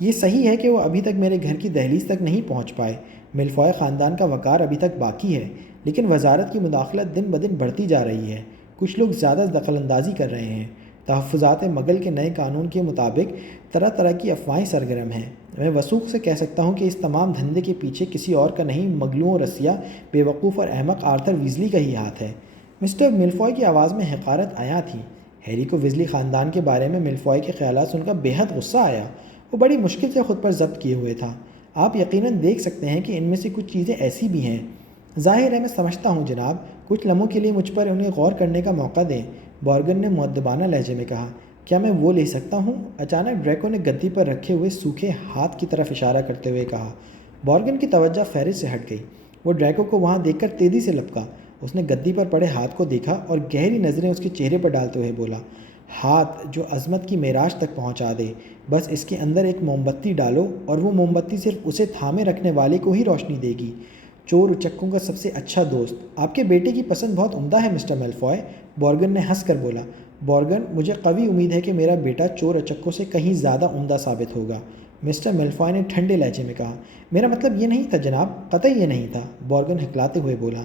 یہ صحیح ہے کہ وہ ابھی تک میرے گھر کی دہلیز تک نہیں پہنچ پائے۔ میلفوائے خاندان کا وقار ابھی تک باقی ہے، لیکن وزارت کی مداخلت دن بدن بڑھتی جا رہی ہے۔ کچھ لوگ زیادہ دخل اندازی کر رہے ہیں۔ تحفظات مغل کے نئے قانون کے مطابق طرح طرح کی افواہیں سرگرم ہیں۔ میں وثوق سے کہہ سکتا ہوں کہ اس تمام دھندے کے پیچھے کسی اور کا نہیں، مغلوں، رسیا، بے وقوف اور احمق آرتھر ویزلی کا ہی ہاتھ ہے۔ مسٹر میلفوائے کی آواز میں حقارت آیا تھی۔ ہیری کو ویزلی خاندان کے بارے میں میلفوائے کے خیالات سن کر بے حد غصہ آیا۔ وہ بڑی مشکل سے خود پر ضبط کیے ہوئے تھا۔ آپ یقیناً دیکھ سکتے ہیں کہ ان میں سے کچھ چیزیں ایسی بھی ہیں۔ ظاہر ہے میں سمجھتا ہوں جناب، کچھ لمحوں کے لیے مجھ پر انہیں غور کرنے کا موقع دیں، بورگن نے مؤدبانہ لہجے میں کہا۔ کیا میں وہ لے سکتا ہوں؟ اچانک ڈریکو نے گدی پر رکھے ہوئے سوکھے ہاتھ کی طرف اشارہ کرتے ہوئے کہا۔ بورگن کی توجہ فہرست سے ہٹ گئی۔ وہ ڈریکو کو وہاں دیکھ کر تیزی سے لپکا۔ اس نے گدی پر پڑے ہاتھ کو دیکھا اور گہری نظریں اس کے چہرے پر ڈالتے ہوئے بولا، ہاتھ جو عظمت کی معراج تک پہنچا دے، بس اس کے اندر ایک موم بتی ڈالو اور وہ موم بتی صرف اسے تھامے رکھنے والے کو ہی روشنی دے گی۔ چور اچکوں کا سب سے اچھا دوست۔ آپ کے بیٹے کی پسند بہت عمدہ ہے مسٹر میلفوائے، بورگن نے ہنس کر بولا۔ بورگن، مجھے قوی امید ہے کہ میرا بیٹا چور اچکوں سے کہیں زیادہ عمدہ ثابت ہوگا، مسٹر میلفوائے نے ٹھنڈے لہجے میں کہا۔ میرا مطلب یہ نہیں تھا جناب، قطعی یہ نہیں تھا، بورگن ہکلاتے ہوئے بولا۔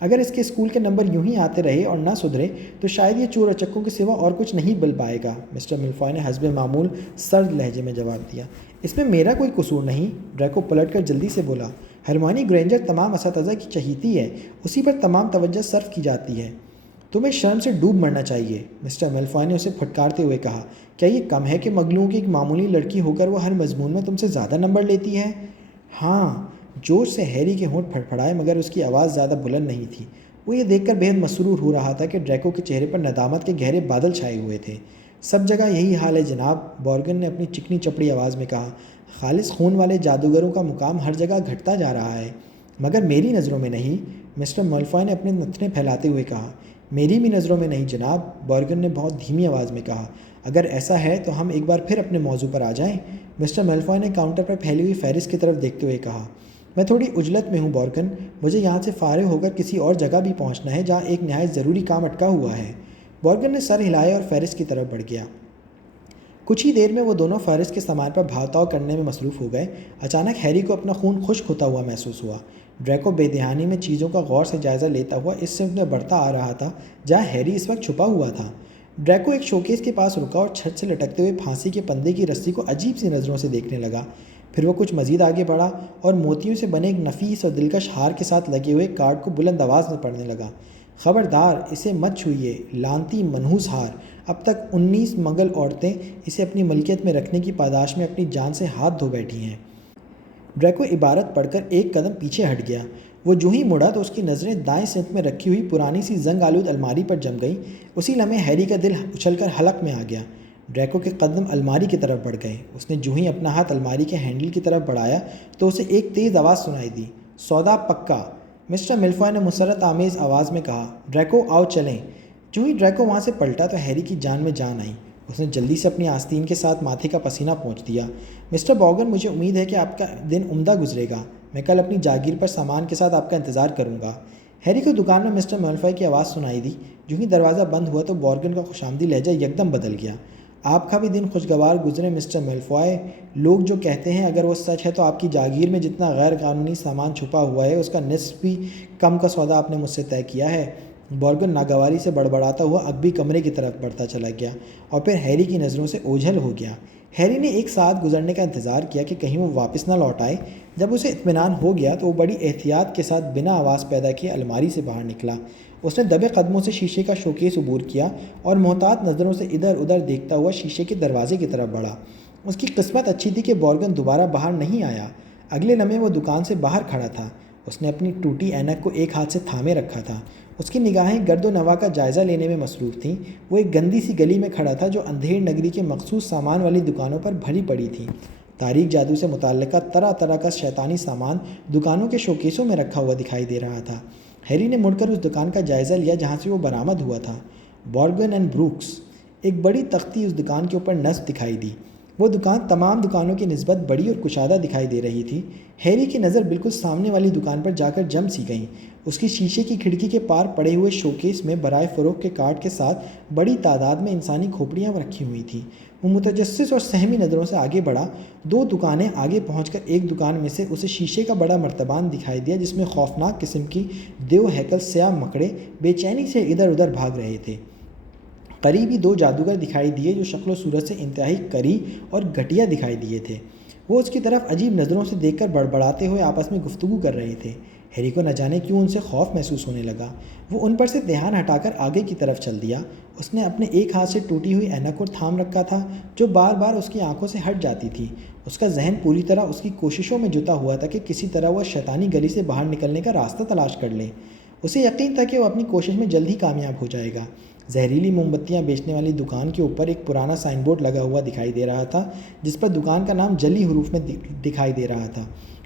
اگر اس کے اسکول کے نمبر یوں ہی آتے رہے اور نہ سدھرے تو شاید یہ چور اچکوں کے سوا اور کچھ نہیں بل پائے گا، مسٹر میلفوائے نے حسب معمول سرد لہجے میں جواب دیا۔ اس میں میرا کوئی قصور نہیں، ڈریکو پلٹ کر جلدی سے بولا۔ ہرمیونی گرینجر تمام اساتذہ کی چہیتی ہے، اسی پر تمام توجہ صرف کی جاتی ہے۔ تمہیں شرم سے ڈوب مرنا چاہیے، مسٹر میلفوائے نے اسے پھٹکارتے ہوئے کہا۔ کیا یہ کم ہے کہ مغلوں کی ایک معمولی لڑکی ہو کر وہ ہر مضمون میں تم سے زیادہ نمبر لیتی ہے؟ ہاں، جوش سے ہیری کے ہونٹ پھڑپھڑائے مگر اس کی آواز زیادہ بلند نہیں تھی۔ وہ یہ دیکھ کر بے حد مسرور ہو رہا تھا کہ ڈریکو کے چہرے پر ندامت کے گہرے بادل چھائے ہوئے تھے۔ سب جگہ یہی حال ہے جناب، بورگن نے اپنی چکنی چپڑی آواز میں کہا۔ خالص خون والے جادوگروں کا مقام ہر جگہ گھٹتا جا رہا ہے، مگر میری نظروں میں نہیں، مسٹر میلفوائے نے اپنے نتنے پھیلاتے ہوئے کہا۔ میری بھی نظروں میں نہیں جناب، بورگن نے بہت دھیمی آواز میں کہا۔ اگر ایسا ہے تو ہم ایک بار پھر اپنے موضوع پر آ جائیں، مسٹر میلفوائے نے کاؤنٹر پر پھیلی ہوئی فہرست کی طرف دیکھتے ہوئے کہا۔ میں تھوڑی عجلت میں ہوں بورگن، مجھے یہاں سے فارغ ہو کر کسی اور جگہ بھی پہنچنا ہے جہاں ایک نہایت ضروری کام اٹکا ہوا ہے۔ بورگن نے سر ہلایا اور فہرست کی طرف بڑھ گیا۔ کچھ ہی دیر میں وہ دونوں فہرست کے سامان پر بھاؤ تاؤ کرنے میں مصروف ہو گئے۔ اچانک ہیری کو اپنا خون خشک ہوتا ہوا محسوس ہوا۔ ڈریکو بے دہانی میں چیزوں کا غور سے جائزہ لیتا ہوا اس سمت میں بڑھتا آ رہا تھا جہاں ہیری اس وقت چھپا ہوا تھا۔ ڈریکو ایک شوکیس کے پاس رکا اور چھت سے لٹکتے ہوئے پھانسی کے پندے کی رسی کو عجیب سی نظروں سے دیکھنے لگا۔ پھر وہ کچھ مزید آگے بڑھا اور موتیوں سے بنے ایک نفیس اور دلکش ہار کے ساتھ لگے ہوئے کارڈ کو بلند آواز میں پڑھنے لگا۔ خبردار، اسے مت چھوئیے، لعنتی منحوس ہار، اب تک 19 مغل عورتیں اسے اپنی ملکیت میں رکھنے کی پاداش میں اپنی جان سے ہاتھ دھو بیٹھی ہیں۔ ڈریکو عبارت پڑھ کر ایک قدم پیچھے ہٹ گیا۔ وہ جو ہی مڑا تو اس کی نظریں دائیں سمت میں رکھی ہوئی پرانی سی زنگ آلود الماری پر جم گئیں۔ اسی لمحے ہیری کا دل اچھل کر حلق میں آ گیا۔ ڈریکو کے قدم الماری کی طرف بڑھ گئے۔ اس نے جو ہی اپنا ہاتھ الماری کے ہینڈل کی طرف بڑھایا تو اسے ایک تیز آواز سنائی دی۔ سودا پکا، مسٹر میلفوائے نے مسرت آمیز آواز میں کہا۔ ڈریکو آؤ چلیں۔ جو ہی ڈریکو وہاں سے پلٹا تو ہیری کی جان میں جان آئی۔ اس نے جلدی سے اپنی آستین کے ساتھ ماتھے کا پسینہ پونچھ دیا۔ مسٹر باگن، مجھے امید ہے کہ آپ کا دن عمدہ گزرے گا۔ میں کل اپنی جاگیر پر سامان کے ساتھ آپ کا انتظار کروں گا۔ ہیری کو دکان میں مسٹر میلفوائے کی آواز سنائی دی۔ جو ہی دروازہ بند ہوا تو بارگن کا خوشامدی لہجہ یکدم بدل گیا۔ آپ کا بھی دن خوشگوار گزرے مسٹر میلفوائے۔ لوگ جو کہتے ہیں اگر وہ سچ ہے تو آپ کی جاگیر میں جتنا غیر قانونی سامان چھپا ہوا ہے اس کا نصف بھی کم کا سودا آپ نے مجھ سے طے کیا ہے۔ بارگن ناگواری سے بڑبڑاتا ہوا اگبی کمرے کی طرف بڑھتا چلا گیا اور پھر ہیری کی نظروں سے اوجھل ہو گیا۔ ہیری نے ایک ساتھ گزرنے کا انتظار کیا کہ کہیں وہ واپس نہ لوٹ آئے۔ جب اسے اطمینان ہو گیا تو وہ بڑی احتیاط کے ساتھ بنا آواز پیدا کیے الماری سے باہر نکلا۔ اس نے دبے قدموں سے شیشے کا شوکیس عبور کیا اور محتاط نظروں سے ادھر ادھر دیکھتا ہوا شیشے کے دروازے کی طرف بڑھا۔ اس کی قسمت اچھی تھی کہ بارگن دوبارہ باہر نہیں آیا۔ اگلے لمحے وہ دکان سے باہر کھڑا تھا۔ اس نے اپنی ٹوٹی اینک کو ایک ہاتھ سے تھامے رکھا تھا۔ اس کی نگاہیں گرد و نواح کا جائزہ لینے میں مصروف تھیں۔ وہ ایک گندی سی گلی میں کھڑا تھا جو اندھیر نگری کے مخصوص سامان والی دکانوں پر بھری پڑی تھی۔ تاریک جادو سے متعلقہ طرح طرح کا شیطانی سامان دکانوں کے شوکیسوں میں رکھا ہوا دکھائی دے رہا تھا۔ ہیری نے مڑ کر اس دکان کا جائزہ لیا جہاں سے وہ برآمد ہوا تھا۔ بارگن اینڈ بروکس۔ ایک بڑی تختی اس دکان کے اوپر نصب دکھائی دی۔ وہ دکان تمام دکانوں کی نسبت بڑی اور کشادہ دکھائی دے رہی تھی۔ ہیری کی نظر بالکل سامنے والی دکان پر جا کر جم سی گئی۔ اس کی شیشے کی کھڑکی کے پار پڑے ہوئے شوکیس میں برائے فروخت کے کارٹ کے ساتھ بڑی تعداد میں انسانی کھوپڑیاں رکھی ہوئی تھیں۔ وہ متجسس اور سہمی نظروں سے آگے بڑھا۔ دو دکانیں آگے پہنچ کر ایک دکان میں سے اسے شیشے کا بڑا مرتبان دکھائی دیا جس میں خوفناک قسم کی دیو ہیکل سیاہ مکڑے بے چینی سے ادھر ادھر بھاگ رہے تھے۔ قریبی دو جادوگر دکھائی دیے جو شکل و صورت سے انتہائی کری اور گھٹیا دکھائی دیے تھے۔ وہ اس کی طرف عجیب نظروں سے دیکھ کر بڑبڑاتے ہوئے آپس میں گفتگو کر رہے تھے۔ ہیری کو نہ جانے کیوں ان سے خوف محسوس ہونے لگا۔ وہ ان پر سے دھیان ہٹا کر آگے کی طرف چل دیا۔ اس نے اپنے ایک ہاتھ سے ٹوٹی ہوئی اینک کو تھام رکھا تھا جو بار بار اس کی آنکھوں سے ہٹ جاتی تھی۔ اس کا ذہن پوری طرح اس کی کوششوں میں جتا ہوا تھا کہ کسی طرح وہ شیطانی گلی سے باہر نکلنے کا راستہ تلاش کر لے۔ اسے یقین تھا کہ وہ اپنی کوشش میں جلد ہی کامیاب ہو جائے گا۔ زہریلی موم بتیاں بیچنے والی دکان کے اوپر ایک پرانا سائن بورڈ لگا ہوا دکھائی دے رہا تھا جس پر دکان کا نام جلی حروف میں دکھائی دے رہا تھا۔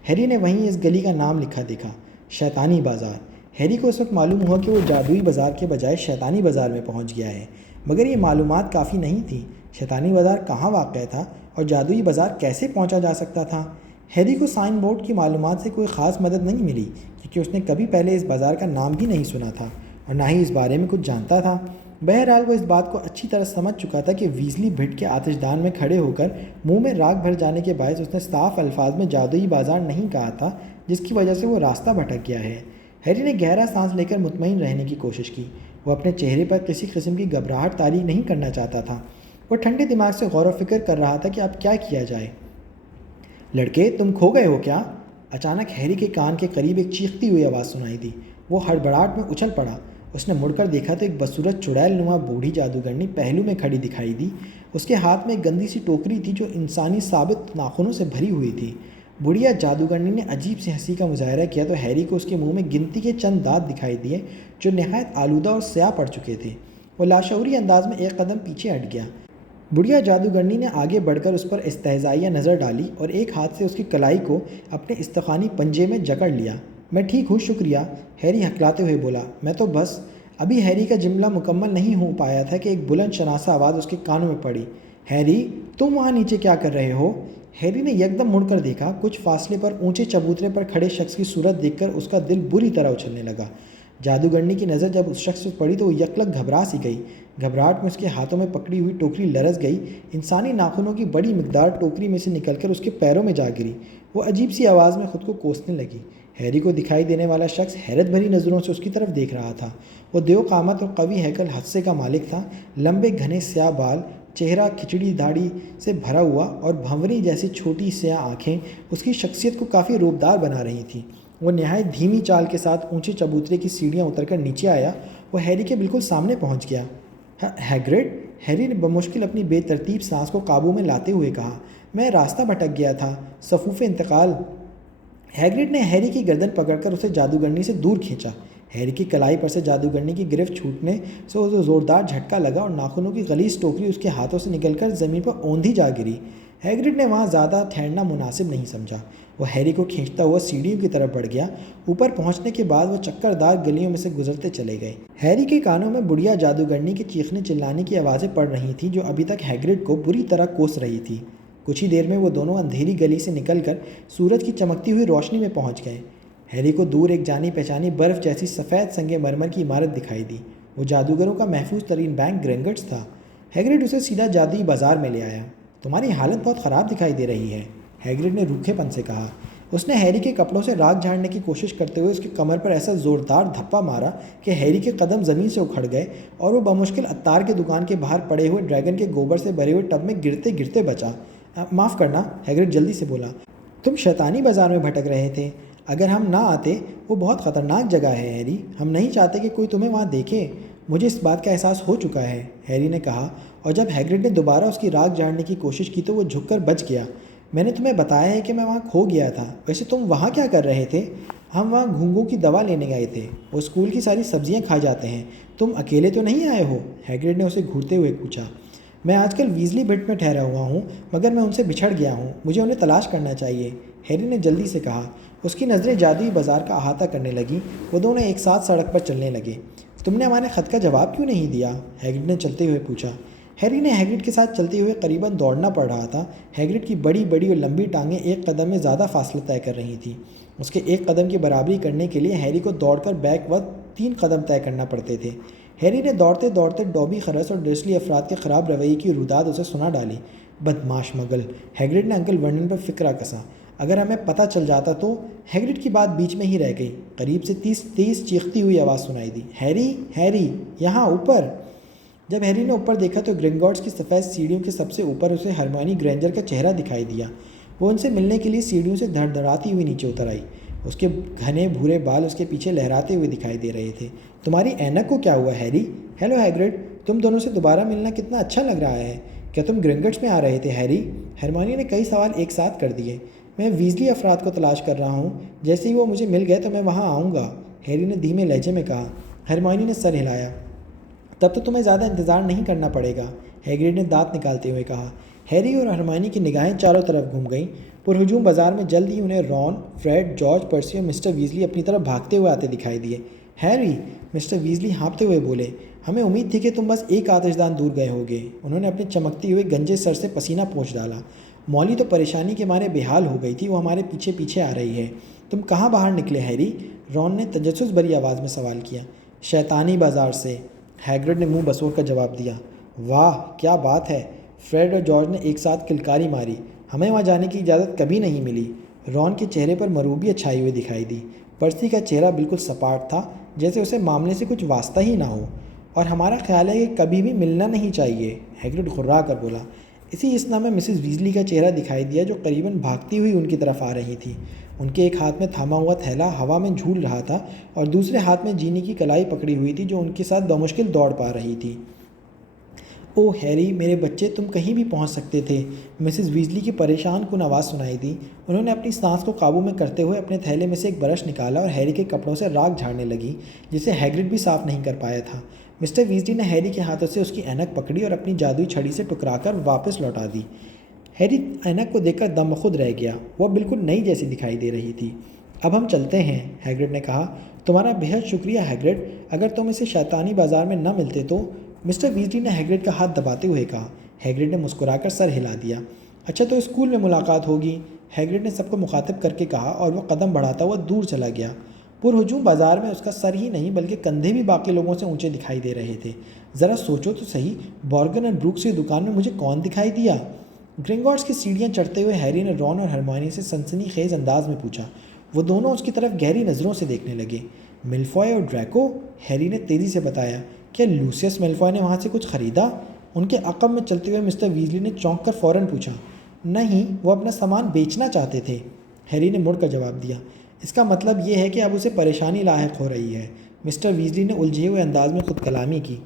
ہیری نے وہیں اس گلی کا نام لکھا دیکھا، شیطانی بازار۔ ہیری کو اس وقت معلوم ہوا کہ وہ جادوئی بازار کے بجائے شیطانی بازار میں پہنچ گیا ہے، مگر یہ معلومات کافی نہیں تھیں۔ شیطانی بازار کہاں واقع تھا اور جادوئی بازار کیسے پہنچا جا سکتا تھا؟ ہیری کو سائن بورڈ کی معلومات سے کوئی خاص مدد نہیں ملی کیونکہ اس نے کبھی پہلے اس بازار کا نام بھی نہیں سنا تھا اور نہ ہی اس بارے میں کچھ جانتا تھا۔ بہرحال وہ اس بات کو اچھی طرح سمجھ چکا تھا کہ ویزلی بھٹ کے آتش دان میں کھڑے ہو کر منہ میں راکھ بھر جانے کے باعث اس نے صاف الفاظ میں جادوئی بازار نہیں کہا تھا جس کی وجہ سے وہ راستہ بھٹک گیا ہے۔ ہیری نے گہرا سانس لے کر مطمئن رہنے کی کوشش کی۔ وہ اپنے چہرے پر کسی قسم کی گھبراہٹ طاری نہیں کرنا چاہتا تھا۔ وہ ٹھنڈے دماغ سے غور و فکر کر رہا تھا کہ اب کیا کیا جائے۔ لڑکے، تم کھو گئے ہو کیا؟ اچانک ہیری کے کان کے قریب ایک چیختی ہوئی آواز سنائی دی۔ وہ ہڑبڑاہٹ میں اچھل پڑا۔ اس نے مڑ کر دیکھا تو ایک بدصورت چڑیل نما بوڑھی جادوگرنی پہلو میں کھڑی دکھائی دی۔ اس کے ہاتھ میں ایک گندی سی ٹوکری تھی جو انسانی ثابت ناخنوں سے بھری ہوئی تھی۔ بڑھیا جادوگرنی نے عجیب سی ہنسی کا مظاہرہ کیا تو ہیری کو اس کے منہ میں گنتی کے چند دانت دکھائی دیے جو نہایت آلودہ اور سیاہ پڑ چکے تھے۔ وہ لاشعوری انداز میں ایک قدم پیچھے ہٹ گیا۔ بڑھیا جادوگرنی نے آگے بڑھ کر اس پر استہزائیہ نظر ڈالی اور ایک ہاتھ سے اس کی کلائی کو اپنے استخوانی پنجے میں جکڑ لیا۔ میں ٹھیک ہوں، شکریہ، ہیری ہکلاتے ہوئے بولا۔ میں تو بس۔ ابھی ہیری کا جملہ مکمل نہیں ہو پایا تھا کہ ایک بلند شناسہ آواز اس کے کانوں میں پڑی۔ ہیری، تم وہاں نیچے کیا کر رہے ہو؟ ہیری نے یکدم مڑ کر دیکھا۔ کچھ فاصلے پر اونچے چبوترے پر کھڑے شخص کی صورت دیکھ کر اس کا دل بری طرح اچھلنے لگا۔ جادوگرنی کی نظر جب اس شخص پر پڑی تو وہ یکلک گھبرا سی گئی۔ گھبراہٹ میں اس کے ہاتھوں میں پکڑی ہوئی ٹوکری لرز گئی۔ انسانی ناخنوں کی بڑی مقدار ٹوکری میں سے نکل کر اس کے پیروں میں جا گری۔ وہ عجیب سی آواز میں خود کو کوسنے لگی۔ ہیری کو دکھائی دینے والا شخص حیرت بھری نظروں سے اس کی طرف دیکھ رہا تھا۔ وہ دیو قامت اور قوی ہیکل حادثے کا مالک تھا۔ لمبے گھنے سیاہ بال، چہرہ کھچڑی داڑھی سے بھرا ہوا اور بھنوری جیسی چھوٹی سیاہ آنکھیں اس کی شخصیت کو کافی روبدار بنا رہی تھیں۔ وہ نہایت دھیمی چال کے ساتھ اونچے چبوترے کی سیڑھیاں اتر کر نیچے آیا۔ وہ ہیری کے بالکل سامنے پہنچ گیا۔ ہیگرڈ، ہیری نے بمشکل اپنی بے ترتیب سانس کو قابو میں لاتے ہوئے کہا، میں راستہ بھٹک گیا تھا، صفوف انتقال۔ ہیگرڈ نے ہیری کی گردن پکڑ کر اسے جادوگرنی سے دور کھینچا۔ ہیری کی کلائی پر سے جادوگرنی کی گرفت چھوٹنے سے اسے زوردار جھٹکا لگا اور ناخنوں کی غلیظ ٹوکری اس کے ہاتھوں سے نکل کر زمین پر اوندھی جا گری۔ ہیگرڈ نے وہاں زیادہ ٹھہرنا مناسب نہیں سمجھا۔ وہ ہیری کو کھینچتا ہوا سیڑھیوں کی طرف بڑھ گیا۔ اوپر پہنچنے کے بعد وہ چکر دار گلیوں میں سے گزرتے چلے گئے۔ ہیری کے کانوں میں بڑھیا جادوگرنی کے چیخنے چلانے کی آوازیں پڑ رہی تھیں جو ابھی تک ہیگرڈ کو بری طرح کوس رہی تھی۔ کچھ ہی دیر میں وہ دونوں اندھیری گلی سے نکل کر سورج کی چمکتی ہوئی روشنی میں پہنچ گئے۔ ہیری کو دور ایک جانی پہچانی برف جیسی سفید سنگ مرمر کی عمارت دکھائی دی۔ وہ جادوگروں کا محفوظ ترین بینک گرینگٹس تھا۔ ہیگرڈ اسے سیدھا جادوئی بازار میں لے آیا۔ تمہاری حالت بہت خراب دکھائی دے رہی ہے، ہیگرڈ نے روکھے پن سے کہا۔ اس نے ہیری کے کپڑوں سے راکھ جھاڑنے کی کوشش کرتے ہوئے اس کی کمر پر ایسا زوردار دھپا مارا کہ ہیری کے قدم زمین سے اکھڑ گئے اور وہ بمشکل عطار کے دکان کے باہر پڑے ہوئے ڈریگن کے گوبر سے بھرے ہوئے ٹب میں گرتے گرتے بچا۔ معاف کرنا، ہیگرڈ جلدی سے بولا، تم شیطانی بازار میں بھٹک رہے تھے۔ اگر ہم نہ آتے، وہ بہت خطرناک جگہ ہے ہیری، ہم نہیں چاہتے کہ کوئی تمہیں وہاں دیکھے۔ مجھے اس بات کا احساس ہو چکا ہے، ہیری نے کہا، اور جب ہیگرڈ نے دوبارہ اس کی راکھ جھاڑنے کی کوشش کی تو وہ جھک کر بچ گیا۔ میں نے تمہیں بتایا ہے کہ میں وہاں کھو گیا تھا، ویسے تم وہاں کیا کر رہے تھے؟ ہم وہاں گھونگھو کی دوا لینے گئے تھے، وہ اسکول کی ساری سبزیاں کھا جاتے ہیں۔ تم اکیلے تو نہیں آئے ہو؟ ہیگرڈ نے اسے گھورتے ہوئے پوچھا۔ میں آج کل ویزلی بٹ میں ٹھہرا ہوا ہوں، مگر میں ان سے بچھڑ گیا ہوں، مجھے انہیں تلاش کرنا چاہیے، ہیری نے جلدی سے کہا۔ اس کی نظریں جادوئی بازار کا احاطہ کرنے لگیں۔ وہ دونوں ایک ساتھ سڑک پر چلنے لگے۔ تم نے ہمارے خط کا جواب کیوں نہیں دیا؟ ہیگرڈ نے چلتے ہوئے پوچھا۔ ہیری نے ہیگرڈ کے ساتھ چلتے ہوئے قریباً دوڑنا پڑ رہا تھا۔ ہیگرڈ کی بڑی بڑی اور لمبی ٹانگیں ایک قدم میں زیادہ فاصلہ طے کر رہی تھیں۔ اس کے ایک قدم کی برابری کرنے کے لیے ہیری کو دوڑ کر بیک وقت 3 قدم طے کرنا پڑتے تھے۔ ہیری نے دوڑتے دوڑتے ڈوبی خرس اور ڈرسلی افراد کے خراب رویے کی روداد اسے سنا ڈالی۔ بدماش مغل، ہیگرڈ نے انکل ورنن پر فکرہ کسا۔ اگر ہمیں پتہ چل جاتا تو؟ ہیگرڈ کی بات بیچ میں ہی رہ گئی۔ قریب سے تیز چیختی ہوئی آواز سنائی دی، ہیری، ہیری، یہاں اوپر! جب ہیری نے اوپر دیکھا تو گرنگوٹس کی سفید سیڑھیوں کے سب سے اوپر اسے ہرمیونی گرینجر کا چہرہ دکھائی دیا۔ وہ ان سے ملنے کے لیے سیڑھیوں سے دھڑدھڑاتی ہوئی نیچے اتر آئی۔ اس کے گھنے بھورے بال اس کے پیچھے لہراتے ہوئے دکھائی دے رہے تھے۔ تمہاری اینک کو کیا ہوا ہیری؟ ہیلو ہیگرڈ، تم دونوں سے دوبارہ ملنا کتنا اچھا لگ رہا ہے۔ کیا تم گرنگٹس میں آ رہے تھے ہیری؟ ہرمیونی نے کئی سوال ایک ساتھ کر دیے۔ میں ویزلی افراد کو تلاش کر رہا ہوں، جیسے ہی وہ مجھے مل گئے تو میں وہاں آؤں گا، ہیری نے دھیمے لہجے میں کہا۔ ہرمیونی نے سر ہلایا۔ تب تو تمہیں زیادہ انتظار نہیں کرنا پڑے گا، ہیگرڈ نے دانت نکالتے ہوئے کہا۔ ہیری اور ہرمیونی کی نگاہیں چاروں طرف گھوم گئیں۔ پرہجوم بازار میں جلد ہی انہیں رون، فریڈ، جارج، پرسی اور مسٹر ویزلی اپنی طرف بھاگتے ہوئے آتے دکھائی دیے۔ ہیری، مسٹر ویزلی ہانپتے ہوئے بولے، ہمیں امید تھی کہ تم بس ایک آتش دان دور گئے ہوگے۔ انہوں نے اپنے چمکتے ہوئے گنجے سر سے پسینہ پوچھ ڈالا۔ مولی تو پریشانی کے مارے بے حال ہو گئی تھی، وہ ہمارے پیچھے پیچھے آ رہی ہے۔ تم کہاں باہر نکلے ہیری؟ رون نے تجسس بھری آواز میں سوال کیا۔ شیطانی بازار سے، ہیگرڈ نے منہ بسور کا جواب دیا۔ واہ، کیا بات ہے! فریڈ اور جارج نے ایک ساتھ کلکاری ماری۔ ہمیں وہاں جانے کی اجازت کبھی نہیں ملی۔ رون کے چہرے پر مروبیت چھائی ہوئی دکھائی دی۔ پرسی کا چہرہ بالکل سپاٹ تھا، جیسے اسے معاملے سے کچھ واسطہ ہی نہ ہو۔ اور ہمارا خیال ہے کہ کبھی بھی ملنا نہیں چاہیے، ہیگرڈ غرا کر بولا۔ اسی اسنا میں مسز ویزلی کا چہرہ دکھائی دیا جو قریباً بھاگتی ہوئی ان کی طرف آ رہی تھی۔ ان کے ایک ہاتھ میں تھاما ہوا تھیلا ہوا میں جھول رہا تھا اور دوسرے ہاتھ میں جینی کی کلائی پکڑی ہوئی تھی جو ان کے ساتھ بمشکل دوڑ پا رہی تھی۔ او ہیری، میرے بچے، تم کہیں بھی پہنچ سکتے تھے، مسز ویزلی کی پریشان کن آواز سنائی دی۔ انہوں نے اپنی سانس کو قابو میں کرتے ہوئے اپنے تھیلے میں سے ایک برش نکالا اور ہیری کے کپڑوں سے راکھ جھاڑنے لگی، جسے ہیگرڈ بھی صاف نہیں کر پایا تھا۔ مسٹر ویزلی نے ہیری کے ہاتھوں سے اس کی اینک پکڑی اور اپنی جادوئی چھڑی سے ٹکرا کر واپس لوٹا دی۔ ہیری اینک کو دیکھ کر دم بخود رہ گیا، وہ بالکل نئی جیسی دکھائی دے رہی تھی۔ اب ہم چلتے ہیں، ہیگرڈ نے کہا۔ تمہارا بہت شکریہ ہیگرڈ، اگر تم اسے شیطانی بازار میں نہ ملتے تو؟ مسٹر ویزلی نے ہیگرڈ کا ہاتھ دباتے ہوئے کہا۔ ہیگرڈ نے مسکرا کر سر ہلا دیا۔ اچھا تو اسکول میں ملاقات ہوگی، ہیگرڈ نے سب کو مخاطب کر کے کہا اور وہ قدم بڑھاتا ہوا دور چلا گیا۔ پرہجوم بازار میں اس کا سر ہی نہیں بلکہ کندھے بھی باقی لوگوں سے اونچے دکھائی دے رہے تھے۔ ذرا سوچو تو صحیح، بورگن اینڈ بروکس کی دکان میں مجھے کون دکھائی دیا؟ گرنگوٹس کی سیڑھیاں چڑھتے ہوئے ہیری نے رون اور ہرمیونی سے سنسنی خیز انداز میں پوچھا۔ وہ دونوں اس کی طرف گہری نظروں سے دیکھنے لگے۔ میلفوائے اور ڈریکو، ہیری نے تیزی سے بتایا۔ کیا لوسیس میلفوائے نے وہاں سے کچھ خریدا؟ ان کے عقب میں چلتے ہوئے مسٹر ویزلی نے چونک کر فوراً پوچھا۔ نہیں، وہ اپنا سامان بیچنا چاہتے تھے، ہیری نے مڑ کر جواب دیا۔ اس کا مطلب یہ ہے کہ اب اسے پریشانی لاحق ہو رہی ہے، مسٹر ویزلی نے الجھے ہوئے انداز میں خود کلامی کی۔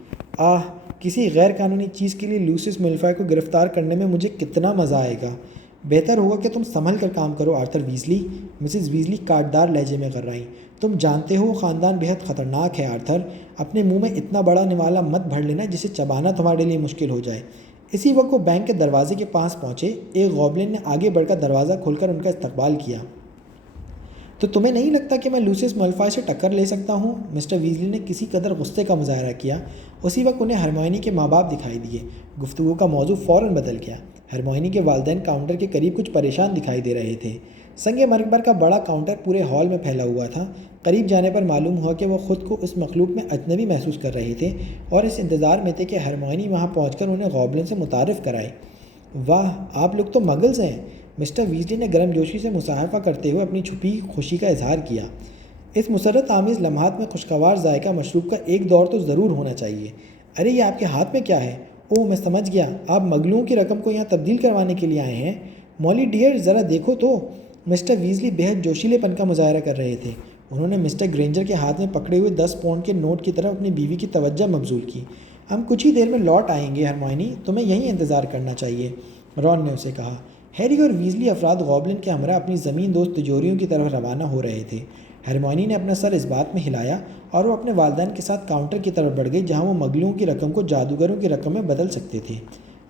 کسی غیر قانونی چیز کے لیے لوسیس میلفوائے کو گرفتار کرنے میں مجھے کتنا مزہ آئے گا۔ بہتر ہوگا کہ تم سنبھل کر کام کرو آرتھر ویزلی، مسز ویزلی کاٹدار لہجے میں کر رہی۔ تم جانتے ہو خاندان بیحد خطرناک ہے آرتھر، اپنے منہ میں اتنا بڑا نوالا مت بھر لینا جسے چبانا تمہارے لیے مشکل ہو جائے۔ اسی وقت وہ بینک کے دروازے کے پاس پہنچے۔ ایک گوبلن نے آگے بڑھ کر دروازہ کھول کر ان کا استقبال کیا۔ تو تمہیں نہیں لگتا کہ میں لوسیس مالفوئے سے ٹکر لے سکتا ہوں؟ مسٹر ویزلی نے کسی قدر غصے کا مظاہرہ کیا۔ اسی وقت انہیں ہرمائنی کے ماں باپ دکھائی دیے۔ گفتگو کا موضوع فوراً بدل گیا۔ ہرمائنی کے والدین کاؤنٹر کے قریب کچھ پریشان دکھائی دے رہے تھے۔ سنگ مرمر کا بڑا کاؤنٹر پورے ہال میں پھیلا ہوا تھا۔ قریب جانے پر معلوم ہوا کہ وہ خود کو اس مخلوق میں اجنبی محسوس کر رہے تھے اور اس انتظار میں تھے کہ ہرمائنی وہاں پہنچ کر انہیں گوبلن سے متعارف کرائے۔ واہ، آپ لوگ تو مگلز ہیں! مسٹر ویزلی نے گرم جوشی سے مصافحہ کرتے ہوئے اپنی چھپی خوشی کا اظہار کیا۔ اس مسرت آمیز لمحات میں خوشگوار ذائقہ مشروب کا ایک دور تو ضرور ہونا چاہیے۔ ارے یہ آپ کے ہاتھ میں کیا ہے؟ اوہ میں سمجھ گیا، آپ مگلوں کی رقم کو یہاں تبدیل کروانے کے لیے آئے ہیں۔ مولی ڈیئر ذرا دیکھو تو۔ مسٹر ویزلی بہت جوشیلے پن کا مظاہرہ کر رہے تھے۔ انہوں نے مسٹر گرینجر کے ہاتھ میں پکڑے ہوئے 10 پاؤنڈ کے نوٹ کی طرف اپنی بیوی کی توجہ مبذول کی۔ ہم کچھ ہی دیر میں لوٹ آئیں گے ہرمائنی، تمہیں یہیں انتظار کرنا چاہیے، رون نے اسے کہا۔ ہیری اور ویزلی افراد گوبلن کے ہمراہ اپنی زمین دوست تجوریوں کی طرف روانہ ہو رہے تھے۔ ہرمائنی نے اپنا سر اس بات میں ہلایا اور وہ اپنے والدین کے ساتھ کاؤنٹر کی طرف بڑھ گئی جہاں وہ مگلوں کی رقم کو جادوگروں کی رقم میں بدل سکتے تھے۔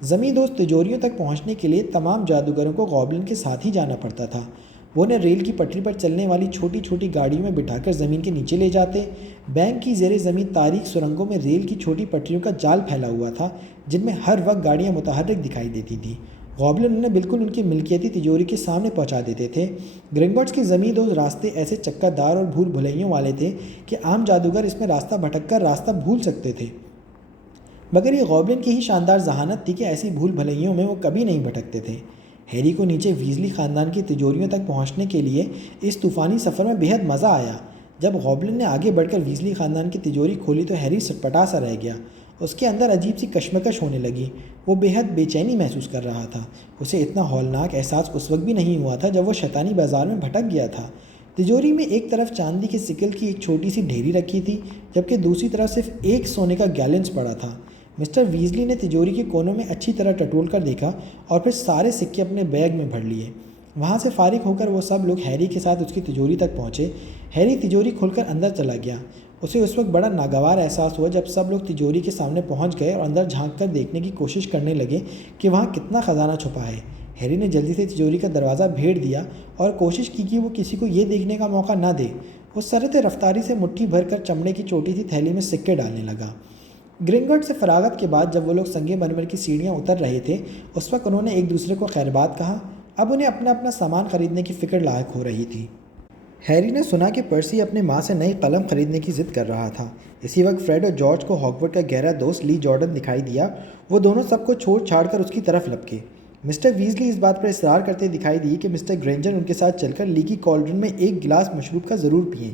زمین دوست تجوریوں تک پہنچنے کے لیے تمام جادوگروں کو گوبلن کے ساتھ ہی جانا پڑتا تھا۔ وہ انہیں ریل کی پٹری پر چلنے والی چھوٹی چھوٹی گاڑیوں میں بٹھا کر زمین کے نیچے لے جاتے۔ بینک کی زیر زمین تاریک سرنگوں میں ریل کی چھوٹی پٹریوں کا جال پھیلا ہوا تھا جن میں ہر وقت گاڑیاں متحرک دکھائی دیتی تھیں۔ گوبلن انہیں بالکل ان کی ملکیتی تجوری کے سامنے پہنچا دیتے تھے۔ گرنگوٹس کے زمین دوز راستے ایسے چکر دار اور بھول بھلائیوں والے تھے کہ عام جادوگر اس میں راستہ بھٹک کر راستہ بھول سکتے تھے، مگر یہ گوبلن کی ہی شاندار ذہانت تھی کہ ایسی بھول بھلائیوں میں وہ کبھی نہیں بھٹکتے تھے۔ ہیری کو نیچے ویزلی خاندان کی تجوریوں تک پہنچنے کے لیے اس طوفانی سفر میں بہت مزہ آیا۔ جب گوبلن نے آگے بڑھ کر ویزلی خاندان کی تجوری کھولی تو ہیری سٹپٹا سا رہ گیا۔ اس کے اندر عجیب سی کشمکش ہونے لگی۔ وہ بے حد بے چینی محسوس کر رہا تھا۔ اسے اتنا ہولناک احساس اس وقت بھی نہیں ہوا تھا جب وہ شیطانی بازار میں بھٹک گیا تھا۔ تجوری میں ایک طرف چاندی کے سکل کی ایک چھوٹی سی ڈھیری رکھی تھی جبکہ دوسری طرف صرف ایک سونے کا گیلنس پڑا تھا۔ مسٹر ویزلی نے تجوری کے کونوں میں اچھی طرح ٹٹول کر دیکھا اور پھر سارے سکے اپنے بیگ میں بھر لیے۔ وہاں سے فارغ ہو کر وہ سب لوگ ہیری کے ساتھ اس کی تجوری تک پہنچے۔ ہیری تجوری کھول کر اندر چلا گیا۔ اسے اس وقت بڑا ناگوار احساس ہوا جب سب لوگ تجوری کے سامنے پہنچ گئے اور اندر جھانک کر دیکھنے کی کوشش کرنے لگے کہ وہاں کتنا خزانہ چھپا ہے۔ ہیری نے جلدی سے تجوری کا دروازہ بھیڑ دیا اور کوشش کی کہ وہ کسی کو یہ دیکھنے کا موقع نہ دے۔ وہ سرت رفتاری سے مٹھی بھر کر چمڑے کی چھوٹی سی تھیلی میں سکے ڈالنے لگا۔ گرنگوٹ سے فراغت کے بعد جب وہ لوگ سنگ مرمر کی سیڑھیاں اتر رہے تھے اس وقت انہوں نے ایک دوسرے کو خیر بات کہا۔ اب انہیں اپنا اپنا سامان خریدنے کی فکر لاحق ہو رہی تھی۔ ہیری نے سنا کہ پرسی اپنے ماں سے نئی قلم خریدنے کی ضد کر رہا تھا۔ اسی وقت فریڈ اور جارج کو ہاگورٹ کا گہرا دوست لی جارڈن دکھائی دیا۔ وہ دونوں سب کو چھوڑ چھاڑ کر اس کی طرف لپکے۔ مسٹر ویزلی اس بات پر اصرار کرتے دکھائی دیے کہ مسٹر گرینجر ان کے ساتھ چل کر لی کی کالڈرن میں ایک گلاس مشروب کا ضرور پئیں۔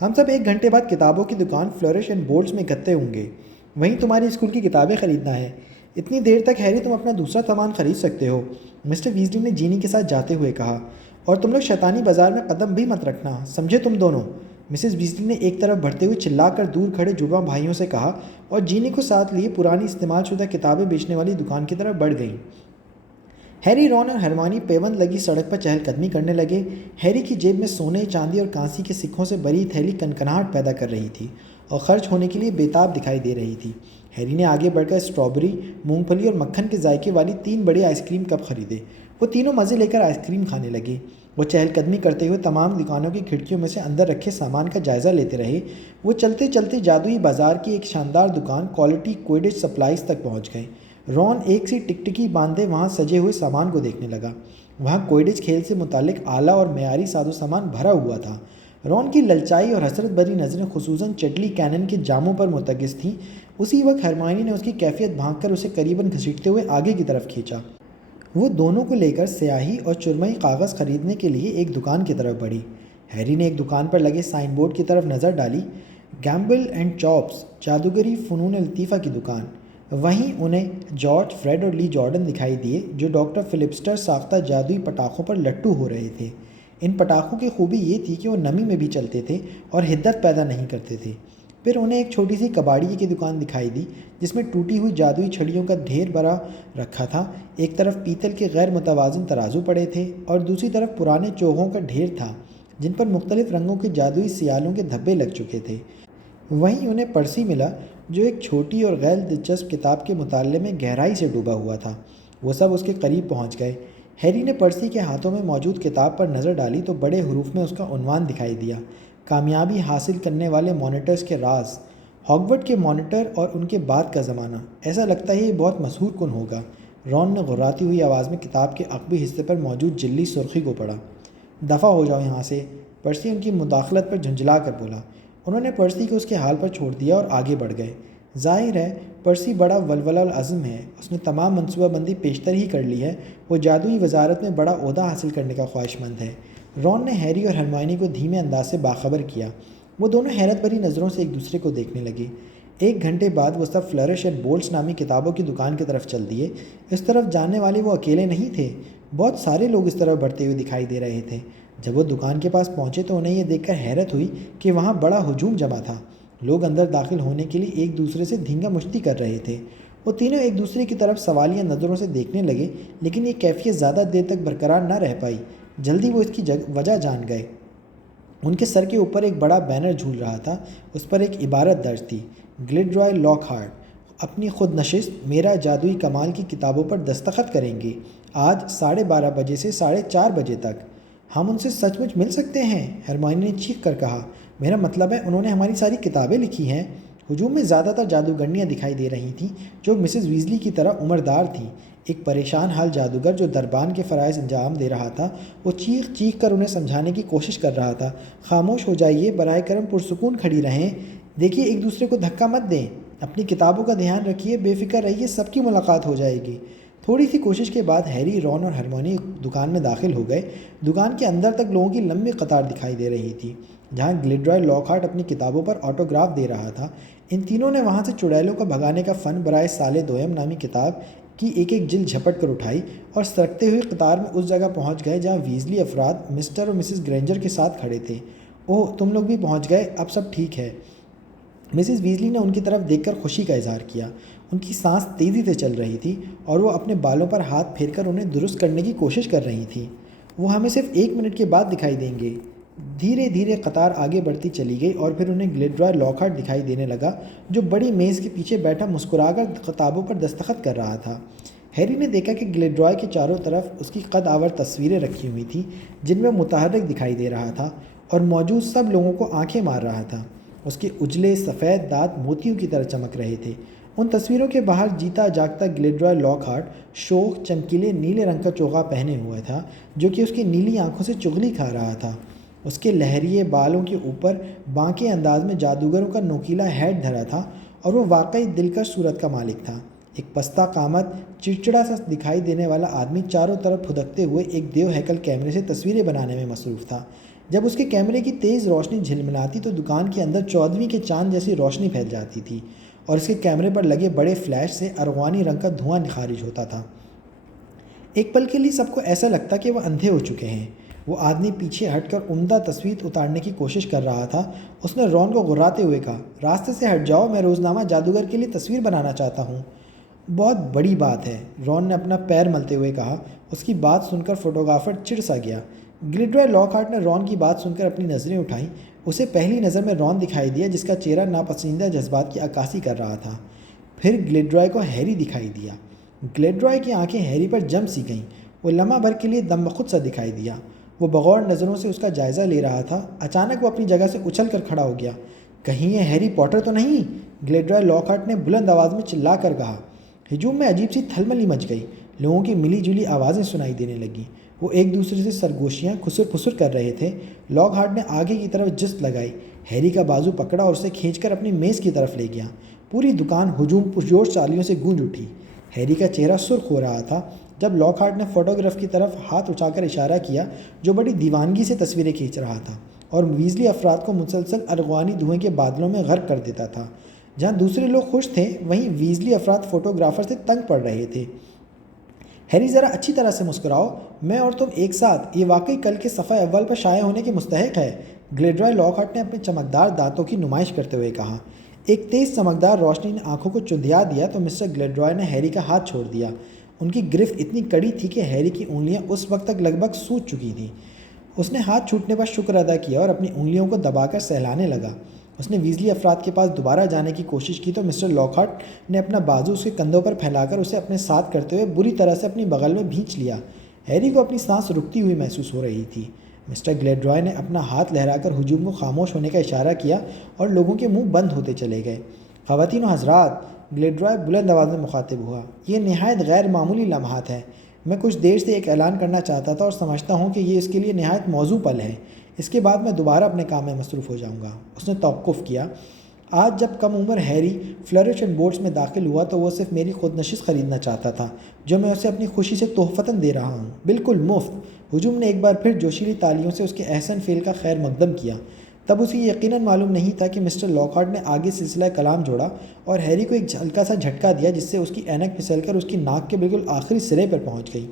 ہم سب 1 گھنٹے بعد کتابوں کی دکان فلورش اینڈ بولٹس میں اکٹھے ہوں گے۔ وہیں تمہاری اسکول کی کتابیں خریدنا ہے۔ اتنی دیر تک ہیری تم اپنا دوسرا سامان خرید سکتے ہو، مسٹر ویزلی نے جینی کے ساتھ جاتے ہوئے کہا، اور تم لوگ شیطانی بازار میں قدم بھی مت رکھنا، سمجھے تم دونوں؟ مسز ویزلی نے ایک طرف بڑھتے ہوئے چلا کر دور کھڑے جڑواں بھائیوں سے کہا اور جینی کو ساتھ لیے پرانی استعمال شدہ کتابیں بیچنے والی دکان کی طرف بڑھ گئیں۔ ہیری، رون اور ہرمائنی پیوند لگی سڑک پر چہل قدمی کرنے لگے۔ ہیری کی جیب میں سونے، چاندی اور کانسی کے سکوں سے بری تھیلی کنکناہٹ پیدا کر رہی تھی اور خرچ ہونے کے لیے بےتاب دکھائی دے رہی تھی۔ ہیری نے آگے بڑھ کر اسٹرابری، مونگ پھلی اور مکھن کے ذائقے والی 3 بڑے آئس کریم کپ خریدے۔ وہ تینوں مزے لے کر آئس کریم کھانے لگے۔ وہ چہل قدمی کرتے ہوئے تمام دکانوں کی کھڑکیوں میں سے اندر رکھے سامان کا جائزہ لیتے رہے۔ وہ چلتے چلتے جادوئی بازار کی ایک شاندار دکان کوالٹی کوئڈج سپلائز تک پہنچ گئے۔ رون ایک سی ٹکٹکی باندھے وہاں سجے ہوئے سامان کو دیکھنے لگا۔ وہاں کوئڈج کھیل سے متعلق اعلیٰ اور معیاری ساز و سامان بھرا ہوا تھا۔ رون کی للچائی اور حسرت بھری نظریں خصوصاً چڈلی کینن کے جاموں پر مرتکز تھیں۔ اسی وقت ہرمائنی نے اس کی کیفیت بھانپ کر اسے قریباً گھسیٹتے ہوئے آگے کی طرف کھینچا۔ وہ دونوں کو لے کر سیاہی اور چرمئی کاغذ خریدنے کے لیے ایک دکان کی طرف بڑھی۔ ہیری نے ایک دکان پر لگے سائن بورڈ کی طرف نظر ڈالی، گیمبل اینڈ چاپس، جادوگری فنون لطیفہ کی دکان۔ وہیں انہیں جارج، فریڈ اور لی جارڈن دکھائی دیے جو ڈاکٹر فلپسٹر ساختہ جادوئی پٹاخوں پر لٹو ہو رہے تھے۔ ان پٹاخوں کی خوبی یہ تھی کہ وہ نمی میں بھی چلتے تھے اور حدت پیدا نہیں کرتے تھے۔ پھر انہیں ایک چھوٹی سی کباڑی کی دکان دکھائی دی جس میں ٹوٹی ہوئی جادوئی چھڑیوں کا ڈھیر بھرا رکھا تھا۔ ایک طرف پیتل کے غیر متوازن ترازو پڑے تھے اور دوسری طرف پرانے چوغوں کا ڈھیر تھا جن پر مختلف رنگوں کے جادوئی سیالوں کے دھبے لگ چکے تھے۔ وہیں انہیں پرسی ملا جو ایک چھوٹی اور غیر دلچسپ کتاب کے مطالعے میں گہرائی سے ڈوبا ہوا تھا۔ وہ سب اس کے قریب پہنچ گئے۔ ہیری نے پرسی کے ہاتھوں میں موجود کتاب پر نظر ڈالی تو بڑے حروف میں اس کا عنوان دکھائی دیا: کامیابی حاصل کرنے والے مانیٹرز کے راز، ہاگورٹ کے مانیٹر اور ان کے بعد کا زمانہ۔ ایسا لگتا ہے یہ بہت مسحور کن ہوگا۔ رون نے گھراتی ہوئی آواز میں کتاب کے عقبی حصے پر موجود جلی سرخی کو پڑھا۔ دفع ہو جاؤ یہاں سے، پرسی ان کی مداخلت پر جھنجھلا کر بولا۔ انہوں نے پرسی کو اس کے حال پر چھوڑ دیا اور آگے بڑھ گئے۔ ظاہر ہے پرسی بڑا ولولہ العزم ہے، اس نے تمام منصوبہ بندی پیشتر ہی کر لی ہے، وہ جادوئی وزارت میں بڑا عہدہ حاصل کرنے کا خواہش مند ہے۔ رون نے ہیری اور ہرمائنی کو دھیمے انداز سے باخبر کیا۔ وہ دونوں حیرت بھری نظروں سے ایک دوسرے کو دیکھنے لگے۔ ایک گھنٹے بعد وہ سب فلرش اینڈ بولٹس نامی کتابوں کی دکان کی طرف چل دیے۔ اس طرف جانے والے وہ اکیلے نہیں تھے، بہت سارے لوگ اس طرف بڑھتے ہوئے دکھائی دے رہے تھے۔ جب وہ دکان کے پاس پہنچے تو انہیں یہ دیکھ کر حیرت ہوئی کہ وہاں بڑا ہجوم جمع تھا۔ لوگ اندر داخل ہونے کے لیے ایک دوسرے سے دھینگا مشتی کر رہے تھے۔ وہ تینوں ایک دوسرے کی طرف سوالیہ نظروں سے دیکھنے لگے، لیکن یہ کیفیت زیادہ دیر تک برقرار نہ رہ پائی۔ جلدی وہ اس کی وجہ جان گئے۔ ان کے سر کے اوپر ایک بڑا بینر جھول رہا تھا، اس پر ایک عبارت درج تھی: گلڈروائے لاک ہارٹ اپنی خود نشست میرا جادوئی کمال کی کتابوں پر دستخط کریں گے آج 12:30 بجے سے 4:30 بجے تک۔ ہم ان سے سچ مچ مل سکتے ہیں؟ ہرمائنی نے چیخ کر کہا۔ میرا مطلب ہے انہوں نے ہماری ساری کتابیں لکھی ہیں۔ ہجوم میں زیادہ تر جادوگرنیاں دکھائی دے رہی تھیں جو مسز ویزلی کی طرح عمردار تھیں۔ ایک پریشان حال جادوگر جو دربان کے فرائض انجام دے رہا تھا، وہ چیخ چیخ کر انہیں سمجھانے کی کوشش کر رہا تھا: خاموش ہو جائیے، براہ کرم پرسکون کھڑی رہیں، دیکھیے ایک دوسرے کو دھکا مت دیں، اپنی کتابوں کا دھیان رکھیے، بے فکر رہیے، سب کی ملاقات ہو جائے گی۔ تھوڑی سی کوشش کے بعد ہیری، رون اور ہرمائنی دکان میں داخل ہو گئے۔ دکان کے اندر تک لوگوں کی لمبی قطار دکھائی دے رہی تھی۔ جہاں گلڈروائے لاک ہارٹ اپنی کتابوں پر آٹوگراف دے رہا تھا، ان تینوں نے وہاں سے چڑیلوں کو بھگانے کا فن برائے سال دوئم نامی کتاب کی ایک ایک جلد جھپٹ کر اٹھائی اور سرکتے ہوئے قطار میں اس جگہ پہنچ گئے جہاں ویزلی افراد مسٹر اور مسز گرینجر کے ساتھ کھڑے تھے۔ اوہ، تم لوگ بھی پہنچ گئے، اب سب ٹھیک ہے۔ مسز ویزلی نے ان کی طرف دیکھ کر خوشی کا اظہار کیا۔ ان کی سانس تیزی سے چل رہی تھی اور وہ اپنے بالوں پر ہاتھ پھیر کر انہیں درست کرنے کی کوشش کر رہی تھی۔ وہ ہمیں صرف 1 منٹ کے بعد دکھائی دیں گے۔ دھیرے دھیرے قطار آگے بڑھتی چلی گئی اور پھر انہیں گلڈروائے لاک ہارٹ دکھائی دینے لگا جو بڑی میز کے پیچھے بیٹھا مسکرا کر کتابوں پر دستخط کر رہا تھا۔ ہیری نے دیکھا کہ گلڈروائے کے چاروں طرف اس کی قد آور تصویریں رکھی ہوئی تھیں جن میں متحرک دکھائی دے رہا تھا اور موجود سب لوگوں کو آنکھیں مار رہا تھا۔ اس کے اجلے سفید دانت موتیوں کی طرح چمک رہے تھے۔ ان تصویروں کے باہر جیتا جاگتا گلڈروائے لاک ہارٹ شوخ چمکیلے نیلے رنگ کا چوغا پہنے ہوا تھا جو کہ اس کی نیلی آنکھوں سے چغلی کھا رہا تھا۔ اس کے لہریے بالوں کے اوپر بانکے انداز میں جادوگروں کا نوکیلا ہیڈ دھرا تھا اور وہ واقعی دلکش صورت کا مالک تھا۔ ایک پستہ قامت چڑچڑا سا دکھائی دینے والا آدمی چاروں طرف پھدکتے ہوئے ایک دیو ہیکل کیمرے سے تصویریں بنانے میں مصروف تھا۔ جب اس کے کیمرے کی تیز روشنی جھلملاتی تو دکان کے اندر 14ویں کے چاند جیسی روشنی پھیل جاتی تھی اور اس کے کیمرے پر لگے بڑے فلیش سے ارغوانی رنگ کا دھواں خارج ہوتا تھا۔ ایک پل کے لیے سب کو ایسا لگتا کہ وہ اندھے ہو چکے ہیں۔ وہ آدمی پیچھے ہٹ کر عمدہ تصویر اتارنے کی کوشش کر رہا تھا۔ اس نے رون کو غراتے ہوئے کہا: راستے سے ہٹ جاؤ، میں روزنامہ جادوگر کے لیے تصویر بنانا چاہتا ہوں۔ بہت بڑی بات ہے، رون نے اپنا پیر ملتے ہوئے کہا۔ اس کی بات سن کر فوٹوگرافر چڑ سا گیا۔ گلڈروائے لاک ہارٹ نے رون کی بات سن کر اپنی نظریں اٹھائیں۔ اسے پہلی نظر میں رون دکھائی دیا جس کا چہرہ ناپسندیدہ جذبات کی عکاسی کر رہا تھا۔ پھر گلڈروائے کو ہیری دکھائی دیا۔ گلڈروائے کی آنکھیں ہیری پر جم سی گئیں۔ وہ لمحہ بھر کے لیے دم بخود سا دکھائی دیا۔ وہ بغور نظروں سے اس کا جائزہ لے رہا تھا۔ اچانک وہ اپنی جگہ سے اچھل کر کھڑا ہو گیا۔ کہیں یہ ہیری پوٹر تو نہیں؟ گلڈروائے لاک ہارٹ نے بلند آواز میں چلا کر کہا۔ ہجوم میں عجیب سی تھلملی مچ گئی۔ لوگوں کی ملی جلی آوازیں سنائی دینے لگیں۔ وہ ایک دوسرے سے سرگوشیاں خسر پھسر کر رہے تھے۔ لاک ہارٹ نے آگے کی طرف جست لگائی، ہیری کا بازو پکڑا اور اسے کھینچ کر اپنی میز کی طرف لے گیا۔ پوری دکان ہجوم پرجوش چالیوں سے گونج اٹھی۔ ہیری کا چہرہ سرخ ہو رہا تھا جب لاک ہارٹ نے فوٹوگراف کی طرف ہاتھ اٹھا کر اشارہ کیا جو بڑی دیوانگی سے تصویریں کھینچ رہا تھا اور ویزلی افراد کو مسلسل ارغوانی دھوئیں کے بادلوں میں غرق کر دیتا تھا۔ جہاں دوسرے لوگ خوش تھے وہیں ویزلی افراد فوٹوگرافر سے تنگ پڑ رہے تھے۔ ہیری ذرا اچھی طرح سے مسکراؤ، میں اور تم ایک ساتھ، یہ واقعی کل کے صفحہ اول پر شائع ہونے کے مستحق ہے، گلیڈرائے لاک نے اپنے چمکدار دانتوں کی نمائش کرتے ہوئے کہا۔ ایک تیز چمکدار روشنی نے آنکھوں کو چندھیا دیا تو مسٹر گلیڈرائے نے ہیری کا ہاتھ چھوڑ دیا۔ ان کی گرفت اتنی کڑی تھی کہ ہیری کی انگلیاں اس وقت تک لگ بھگ سوج چکی تھیں۔ اس نے ہاتھ چھوٹنے پر شکر ادا کیا اور اپنی انگلیوں کو دبا کر سہلانے لگا۔ اس نے ویزلی افراد کے پاس دوبارہ جانے کی کوشش کی تو مسٹر لاک نے اپنا بازو اس کے کندھوں پر پھیلا کر اسے اپنے ساتھ کرتے ہوئے بری طرح سے اپنی بغل میں بھینچ لیا۔ ہیری کو اپنی سانس رکتی ہوئی محسوس ہو رہی تھی۔ مسٹر گلیڈرائے نے اپنا ہاتھ لہرا کر ہجوم کو خاموش ہونے کا اشارہ کیا اور لوگوں کے منہ بند ہوتے چلے گئے۔ خواتین و حضرات، گلیڈرائے بلند آواز میں مخاطب ہوا، یہ نہایت غیر معمولی لمحات ہے۔ میں کچھ دیر سے ایک اعلان کرنا چاہتا تھا اور سمجھتا ہوں کہ یہ اس کے لیے نہایت موزوں پل ہے۔ اس کے بعد میں دوبارہ اپنے کام میں مصروف ہو جاؤں گا۔ اس نے توقف کیا۔ آج جب کم عمر ہیری فلرش اینڈ بورڈز میں داخل ہوا تو وہ صرف میری خود نشست خریدنا چاہتا تھا جو میں اسے اپنی خوشی سے تحفتاً دے رہا ہوں، بالکل مفت۔ ہجوم نے ایک بار پھر جوشیلی تالیوں سے اس کے احسن فعل کا خیر مقدم کیا۔ تب اسے یقیناً معلوم نہیں تھا کہ مسٹر لاک نے آگے سلسلہ کلام جوڑا اور ہیری کو ایک ہلکا سا جھٹکا دیا جس سے اس کی اینک پھسل کر اس کی ناک کے بالکل آخری سرے پر پہنچ گئی۔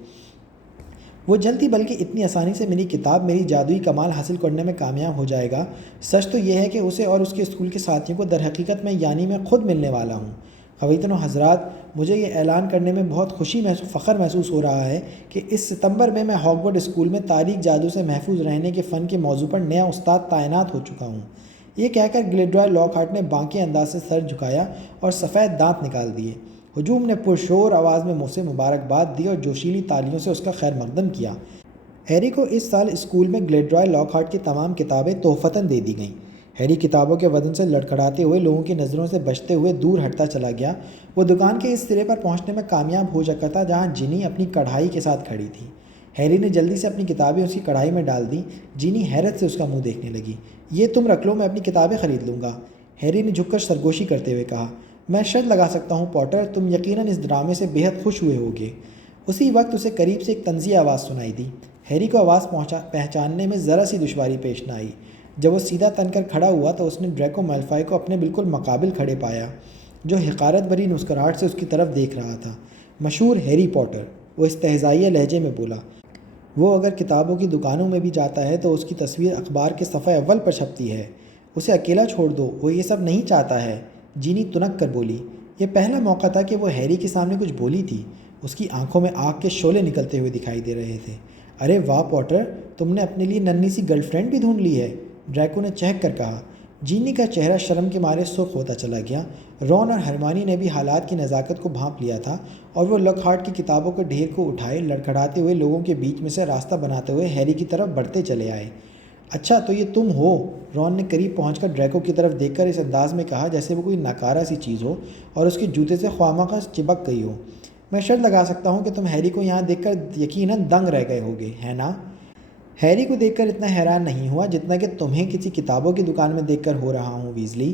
وہ جلدی بلکہ اتنی آسانی سے میری کتاب میری جادوئی کمال حاصل کرنے میں کامیاب ہو جائے گا۔ سچ تو یہ ہے کہ اسے اور اس کے اسکول کے ساتھیوں کو در حقیقت میں خود ملنے والا ہوں۔ خواتین و حضرات، مجھے یہ اعلان کرنے میں بہت فخر محسوس ہو رہا ہے کہ اس ستمبر میں ہاگورڈ اسکول میں تاریک جادو سے محفوظ رہنے کے فن کے موضوع پر نیا استاد تعینات ہو چکا ہوں۔ یہ کہہ کر گلیڈرائے لاک نے بانکے انداز سے سر جھکایا اور سفید دانت نکال دیے۔ ہجوم نے پرشور آواز میں اسے مبارکباد دی اور جوشیلی تالیوں سے اس کا خیر مقدم کیا۔ ہیری کو اس سال اسکول میں گلیڈرائے لاک کی تمام کتابیں تحفتاً دے دی گئیں۔ ہیری کتابوں کے وزن سے لڑکھڑاتے ہوئے لوگوں کی نظروں سے بچتے ہوئے دور ہٹتا چلا گیا۔ وہ دکان کے اس سرے پر پہنچنے میں کامیاب ہو چکا تھا جہاں جینی اپنی کڑھائی کے ساتھ کھڑی تھی۔ ہیری نے جلدی سے اپنی کتابیں اس کی کڑھائی میں ڈال دیں۔ جینی حیرت سے اس کا منہ دیکھنے لگی۔ یہ تم رکھ لو، میں اپنی کتابیں خرید لوں گا، ہیری نے جھک کر سرگوشی کرتے ہوئے کہا۔ میں شرط لگا سکتا ہوں پوٹر، تم یقیناً اس ڈرامے سے بے حد خوش ہوئے ہوگے۔ اسی وقت اسے قریب سے ایک طنزیہ آواز سنائی دی۔ ہیری کو آواز پہچاننے میں ذرا سی دشواری پیش نہ آئی۔ جب وہ سیدھا تن کر کھڑا ہوا تو اس نے ڈریکو میلفوائے کو اپنے بالکل مقابل کھڑے پایا جو حقارت بھری مسکراہٹ سے اس کی طرف دیکھ رہا تھا۔ مشہور ہیری پوٹر، وہ استہزائیہ لہجے میں بولا۔ وہ اگر کتابوں کی دکانوں میں بھی جاتا ہے تو اس کی تصویر اخبار کے صفحہ اول پر چھپتی ہے۔ اسے اکیلا چھوڑ دو، وہ یہ سب نہیں چاہتا ہے، جینی تنک کر بولی۔ یہ پہلا موقع تھا کہ وہ ہیری کے سامنے کچھ بولی تھی۔ اس کی آنکھوں میں آگ کے شعلے نکلتے ہوئے دکھائی دے رہے تھے۔ ارے واہ پوٹر، تم نے اپنے لیے ننھی سی گرل فرینڈ بھی ڈھونڈ لی ہے، ڈریکو نے چہک کر کہا۔ جینی کا چہرہ شرم کے مارے سرخ ہوتا چلا گیا۔ رون اور ہرمانی نے بھی حالات کی نزاکت کو بھانپ لیا تھا اور وہ لاک کی کتابوں کے ڈھیر کو اٹھائے لڑکھڑاتے ہوئے لوگوں کے بیچ میں سے راستہ بناتے ہوئے ہیری کی طرف بڑھتے چلے آئے۔ اچھا تو یہ تم ہو، رون نے قریب پہنچ کر ڈریکو کی طرف دیکھ کر اس انداز میں کہا جیسے وہ کوئی ناکارہ سی چیز ہو اور اس کے جوتے سے خواہ چپک گئی ہو۔ میں شرط لگا سکتا ہوں کہ تم ہیری کو یہاں دیکھ کر یقیناً دنگ رہ گئے ہوگے، ہے نا؟ ہیری کو دیکھ کر اتنا حیران نہیں ہوا جتنا کہ تمہیں کسی کتابوں کی دکان میں دیکھ کر ہو رہا ہوں ویزلی،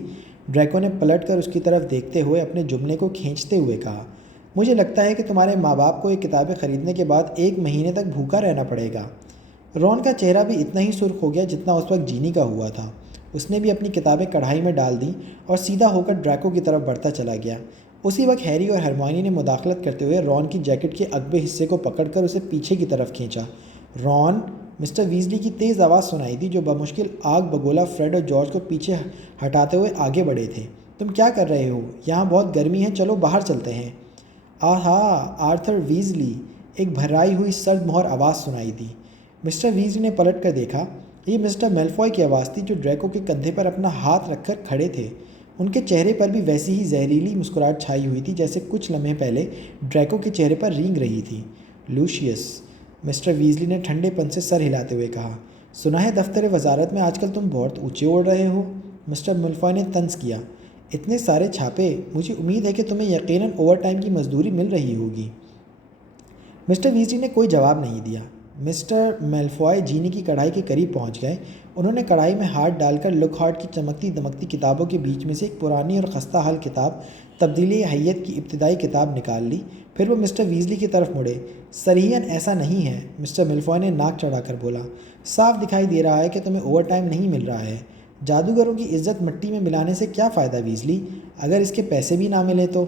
ڈریکو نے پلٹ کر اس کی طرف دیکھتے ہوئے اپنے جملے کو کھینچتے ہوئے کہا۔ مجھے لگتا ہے کہ تمہارے ماں باپ کو یہ کتابیں خریدنے کے بعد 1 مہینے تک بھوکا رہنا پڑے گا۔ رون کا چہرہ بھی اتنا ہی سرخ ہو گیا جتنا اس وقت جینی کا ہوا تھا۔ اس نے بھی اپنی کتابیں کڑھائی میں ڈال دیں اور سیدھا ہو کر ڈریکو کی طرف بڑھتا چلا گیا۔ اسی وقت ہیری اور ہرمائنی نے مداخلت کرتے ہوئے رون کی جیکٹ کے عقبے حصے کو پکڑ کر اسے پیچھے کی طرف کھینچا۔ رون، مسٹر ویزلی کی تیز آواز سنائی دی جو بمشکل آگ بگولا فریڈ اور جارج کو پیچھے ہٹاتے ہوئے آگے بڑھے تھے۔ تم کیا کر رہے ہو؟ یہاں بہت گرمی ہے، چلو باہر چلتے ہیں۔ آہا آرتھر ویزلی، ایک بھرائی ہوئی سرد مہر آواز سنائی دی۔ مسٹر ویزلی نے پلٹ کر دیکھا۔ یہ مسٹر میلفوائے کی آواز تھی جو ڈریکو کے کندھے پر اپنا ہاتھ رکھ کر کھڑے تھے۔ ان کے چہرے پر بھی ویسی ہی زہریلی مسکراہٹ چھائی ہوئی تھی جیسے کچھ لمحے پہلے ڈریکو کے چہرے پر رینگ رہی تھی۔ لوشیس، مسٹر ویزلی نے ٹھنڈے پن سے سر ہلاتے ہوئے کہا۔ سنا ہے دفتر وزارت میں آج کل تم بہت اونچے اڑ رہے ہو، مسٹر میلفوائے نے طنز کیا۔ اتنے سارے چھاپے، مجھے امید ہے کہ تمہیں یقیناً اوور ٹائم کی مزدوری مل رہی ہوگی۔ مسٹر ویزلی نے کوئی جواب نہیں دیا۔ مسٹر میلفوائے جینی کی کڑھائی کے قریب پہنچ گئے۔ انہوں نے کڑھائی میں ہاتھ ڈال کر لاک کی چمکتی دمکتی کتابوں کے بیچ میں سے ایک پرانی اور خستہ حال کتاب تبدیلی حیت کی ابتدائی کتاب نکال لی۔ پھر وہ مسٹر ویزلی کی طرف مڑے۔ صریحاً ایسا نہیں ہے، مسٹر میلفوائے نے ناک چڑھا کر بولا۔ صاف دکھائی دے رہا ہے کہ تمہیں اوور ٹائم نہیں مل رہا ہے۔ جادوگروں کی عزت مٹی میں ملانے سے کیا فائدہ ویزلی، اگر اس کے پیسے بھی نہ ملیں تو؟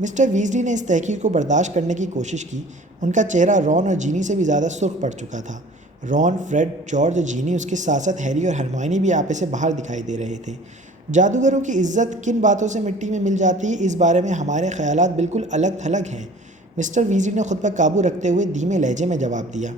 مسٹر ویزلی نے اس تحقیق کو برداشت کرنے کی کوشش کی ان کا چہرہ رون اور جینی سے بھی زیادہ سرخ پڑ چکا تھا۔ رون، فریڈ، جارج اور جینی، اس کے ساتھ ساتھ ہیری اور ہرمائنی بھی آپے سے باہر دکھائی دے رہے تھے۔ جادوگروں کی عزت کن باتوں سے مٹی میں مل جاتی ہے، اس بارے میں ہمارے خیالات بالکل الگ تھلگ ہیں، مسٹر ویزلی نے خود پر قابو رکھتے ہوئے دھیمے لہجے میں جواب دیا۔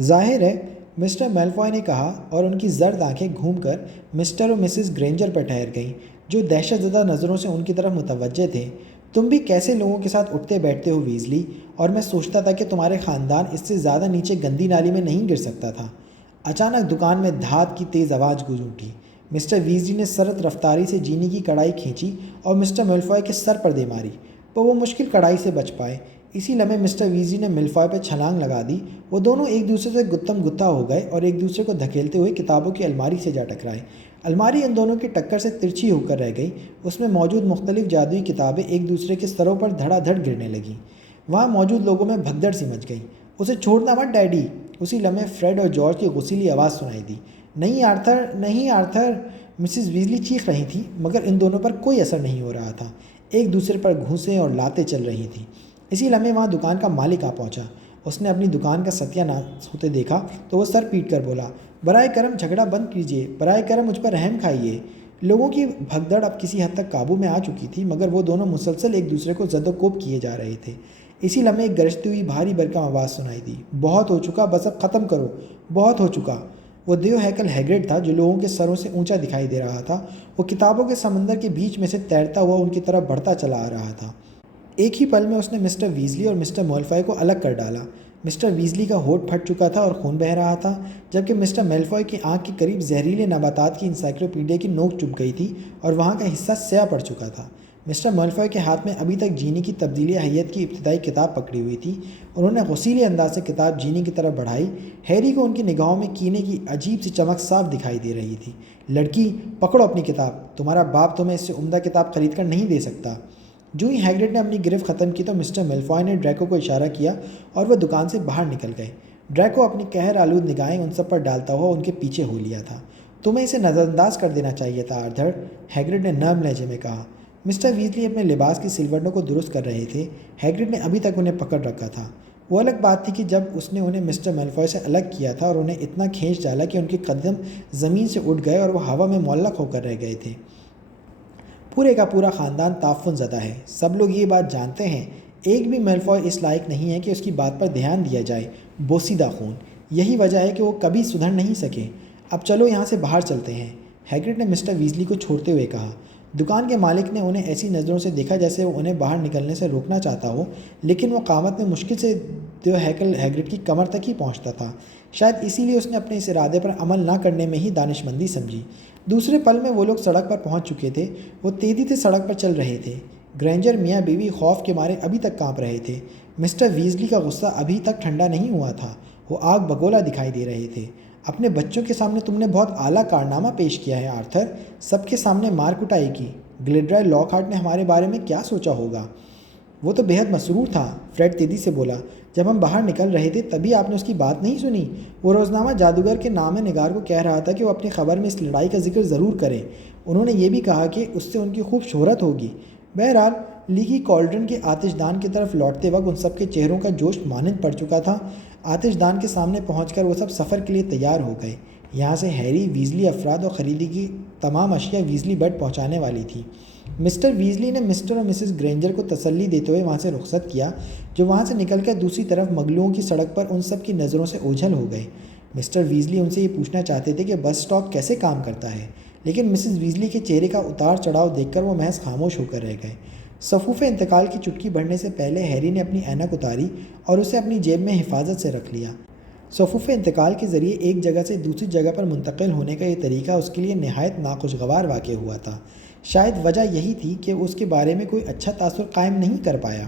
ظاہر ہے، مسٹر میلفوائے نے کہا، اور ان کی زرد آنکھیں گھوم کر مسٹر اور مسز گرینجر پر ٹھہر گئیں، جو دہشت زدہ نظروں سے ان کی طرف متوجہ تھے۔ تم بھی کیسے لوگوں کے ساتھ اٹھتے بیٹھتے ہو ویزلی، اور میں سوچتا تھا کہ تمہارے خاندان اس سے زیادہ نیچے گندی نالی میں نہیں گر سکتا تھا۔ اچانک دکان میں دھات کی تیز آواز گونج اٹھی۔ مسٹر ویزلی نے سرت رفتاری سے جینی کی کڑائی کھینچی اور مسٹر میلفوائے کے سر پر دے ماری، پر وہ مشکل کڑائی سے بچ پائے۔ اسی لمحے مسٹر ویزلی نے میلفوائے پہ چھلانگ لگا دی۔ وہ دونوں ایک دوسرے سے گتم گتا ہو گئے اور ایک دوسرے کو دھکیلتے ہوئے کتابوں کی الماری سے جا ٹکرائے۔ الماری ان دونوں کی ٹکر سے ترچھی ہو کر رہ گئی۔ اس میں موجود مختلف جادوئی کتابیں ایک دوسرے کے سروں پر دھڑا دھڑ گرنے لگیں۔ وہاں موجود لوگوں میں بھگدڑ سی مچ گئی۔ اسے چھوڑنا مت ڈیڈی! اسی لمحے فریڈ اور جارج کی غصیلی آواز سنائی دی۔ نہیں آرتھر، نہیں آرتھر! مسز ویزلی چیخ رہی تھیں، مگر ان دونوں پر کوئی اثر نہیں ہو رہا تھا۔ ایک دوسرے پر گھوسیں اور لاتیں چل رہی تھیں۔ اسی لمحے وہاں دکان کا مالک آ پہنچا۔ اس نے اپنی دکان کا ستیہ ناش ہوتے دیکھا تو وہ سر پیٹ کر بولا، برائے کرم جھگڑا بند کیجیے، برائے کرم مجھ پر رحم کھائیے۔ لوگوں کی بھگدڑ اب کسی حد تک قابو میں آ چکی تھی، مگر وہ دونوں مسلسل ایک دوسرے کو زد و کوب کیے جا رہے تھے۔ اسی لمحے ایک گرجتی ہوئی بھاری بھرکم آواز سنائی دی، بہت ہو چکا، بس اب ختم کرو، بہت ہو چکا۔ وہ دیو ہیکل ہیگرڈ تھا، جو لوگوں کے سروں سے اونچا دکھائی دے رہا تھا۔ وہ کتابوں کے سمندر کے بیچ میں سے تیرتا ہوا ان کی طرف بڑھتا چلا آ رہا تھا۔ ایک ہی پل میں اس نے مسٹر ویزلی اور مسٹر میلفوائے کو الگ کر ڈالا۔ مسٹر ویزلی کا ہونٹ پھٹ چکا تھا اور خون بہہ رہا تھا، جبکہ مسٹر میلفوائے کی آنکھ کے قریب زہریلے نباتات کی انسائکلوپیڈیا کی نوک چبھ گئی تھی اور وہاں کا حصہ سیاہ پڑ چکا تھا۔ مسٹر میلفوائے کے ہاتھ میں ابھی تک جینی کی تبدیلی حیت کی ابتدائی کتاب پکڑی ہوئی تھی۔ انہوں نے غصیلے انداز سے کتاب جینی کی طرف بڑھائی۔ ہیری کو ان کی نگاہوں میں کینے کی عجیب سی چمک صاف دکھائی دے رہی تھی۔ لڑکی، پکڑو اپنی کتاب، تمہارا باپ تمہیں اس سے عمدہ کتاب خرید کر نہیں دے سکتا۔ جو ہی ہیگرڈ نے اپنی گرفت ختم کی تو مسٹر میلفوائے نے ڈریکو کو اشارہ کیا اور وہ دکان سے باہر نکل گئے۔ ڈریکو اپنی قہر آلود نگاہیں ان سب پر ڈالتا ہوا ان کے پیچھے ہو لیا تھا۔ تمہیں اسے نظر انداز کر دینا چاہیے تھا آرتھر، ہیگرڈ نے نرم لہجے میں کہا۔ مسٹر ویزلی اپنے لباس کی سلوٹوں کو درست کر رہے تھے۔ ہیگرڈ نے ابھی تک انہیں پکڑ رکھا تھا۔ وہ الگ بات تھی کہ جب اس نے انہیں مسٹر میلفوائے سے الگ کیا تھا اور انہیں اتنا کھینچ ڈالا کہ ان کے قدم زمین سے اٹھ گئے اور وہ ہوا میں معلق ہو کر رہ گئے تھے۔ پورے کا پورا خاندان تعفن زدہ ہے، سب لوگ یہ بات جانتے ہیں۔ ایک بھی میلفوائے اس لائق نہیں ہے کہ اس کی بات پر دھیان دیا جائے۔ بوسیدہ خون، یہی وجہ ہے کہ وہ کبھی سدھر نہیں سکے۔ اب چلو یہاں سے باہر چلتے ہیں، ہیگرڈ نے مسٹر ویزلی کو چھوڑتے ہوئے کہا۔ دکان کے مالک نے انہیں ایسی نظروں سے دیکھا جیسے وہ انہیں باہر نکلنے سے روکنا چاہتا ہو، لیکن وہ قامت میں مشکل سے دیو ہیکل ہیگرڈ کی کمر تک ہی پہنچتا تھا۔ شاید اسی لیے اس نے اپنے اس ارادے پر عمل نہ کرنے میں ہی دانشمندی سمجھی۔ دوسرے پل میں وہ لوگ سڑک پر پہنچ چکے تھے۔ وہ تیزی سے سڑک پر چل رہے تھے۔ گرینجر میاں بیوی خوف کے مارے ابھی تک کانپ رہے تھے۔ مسٹر ویزلی کا غصہ ابھی تک ٹھنڈا نہیں ہوا تھا۔ وہ آگ بگولا دکھائی دے رہے تھے۔ اپنے بچوں کے سامنے تم نے بہت اعلیٰ کارنامہ پیش کیا ہے آرتھر، سب کے سامنے مار کٹائی کی۔ گلڈرائے لاک ہارٹ نے ہمارے بارے میں کیا سوچا ہوگا؟ وہ تو بے حد مسرور تھا، فریڈ تیزی سے بولا۔ جب ہم باہر نکل رہے تھے تبھی آپ نے اس کی بات نہیں سنی؟ وہ روزنامہ جادوگر کے نامہ نگار کو کہہ رہا تھا کہ وہ اپنی خبر میں اس لڑائی کا ذکر ضرور کریں۔ انہوں نے یہ بھی کہا کہ اس سے ان کی خوب شہرت ہوگی۔ بہرحال لیکی کالڈرن کے آتش دان کی طرف لوٹتے وقت ان سب کے چہروں کا جوش مانند پڑ چکا تھا۔ آتش دان کے سامنے پہنچ کر وہ سب سفر کے لیے تیار ہو گئے۔ یہاں سے ہیری، ویزلی افراد اور خریدی کی تمام اشیاء ویزلی بیڈ پہنچانے والی تھی۔ مسٹر ویزلی نے مسٹر اور مسز گرینجر کو تسلی دیتے ہوئے وہاں سے رخصت کیا، جو وہاں سے نکل کر دوسری طرف مگلوؤں کی سڑک پر ان سب کی نظروں سے اوجھل ہو گئے۔ مسٹر ویزلی ان سے یہ پوچھنا چاہتے تھے کہ بس اسٹاپ کیسے کام کرتا ہے، لیکن مسز ویزلی کے چہرے کا اتار چڑھاؤ دیکھ کر وہ محض خاموش ہو کر رہ گئے۔ صفوف انتقال کی چٹکی بڑھنے سے پہلے ہیری نے اپنی اینک اتاری اور اسے اپنی جیب میں حفاظت سے رکھ لیا۔ صفوف انتقال کے ذریعے ایک جگہ سے دوسری جگہ پر منتقل ہونے کا یہ طریقہ اس کے لیے نہایت ناخوشگوار واقع ہوا تھا۔ شاید وجہ یہی تھی کہ اس کے بارے میں کوئی اچھا تاثر قائم نہیں کر پایا۔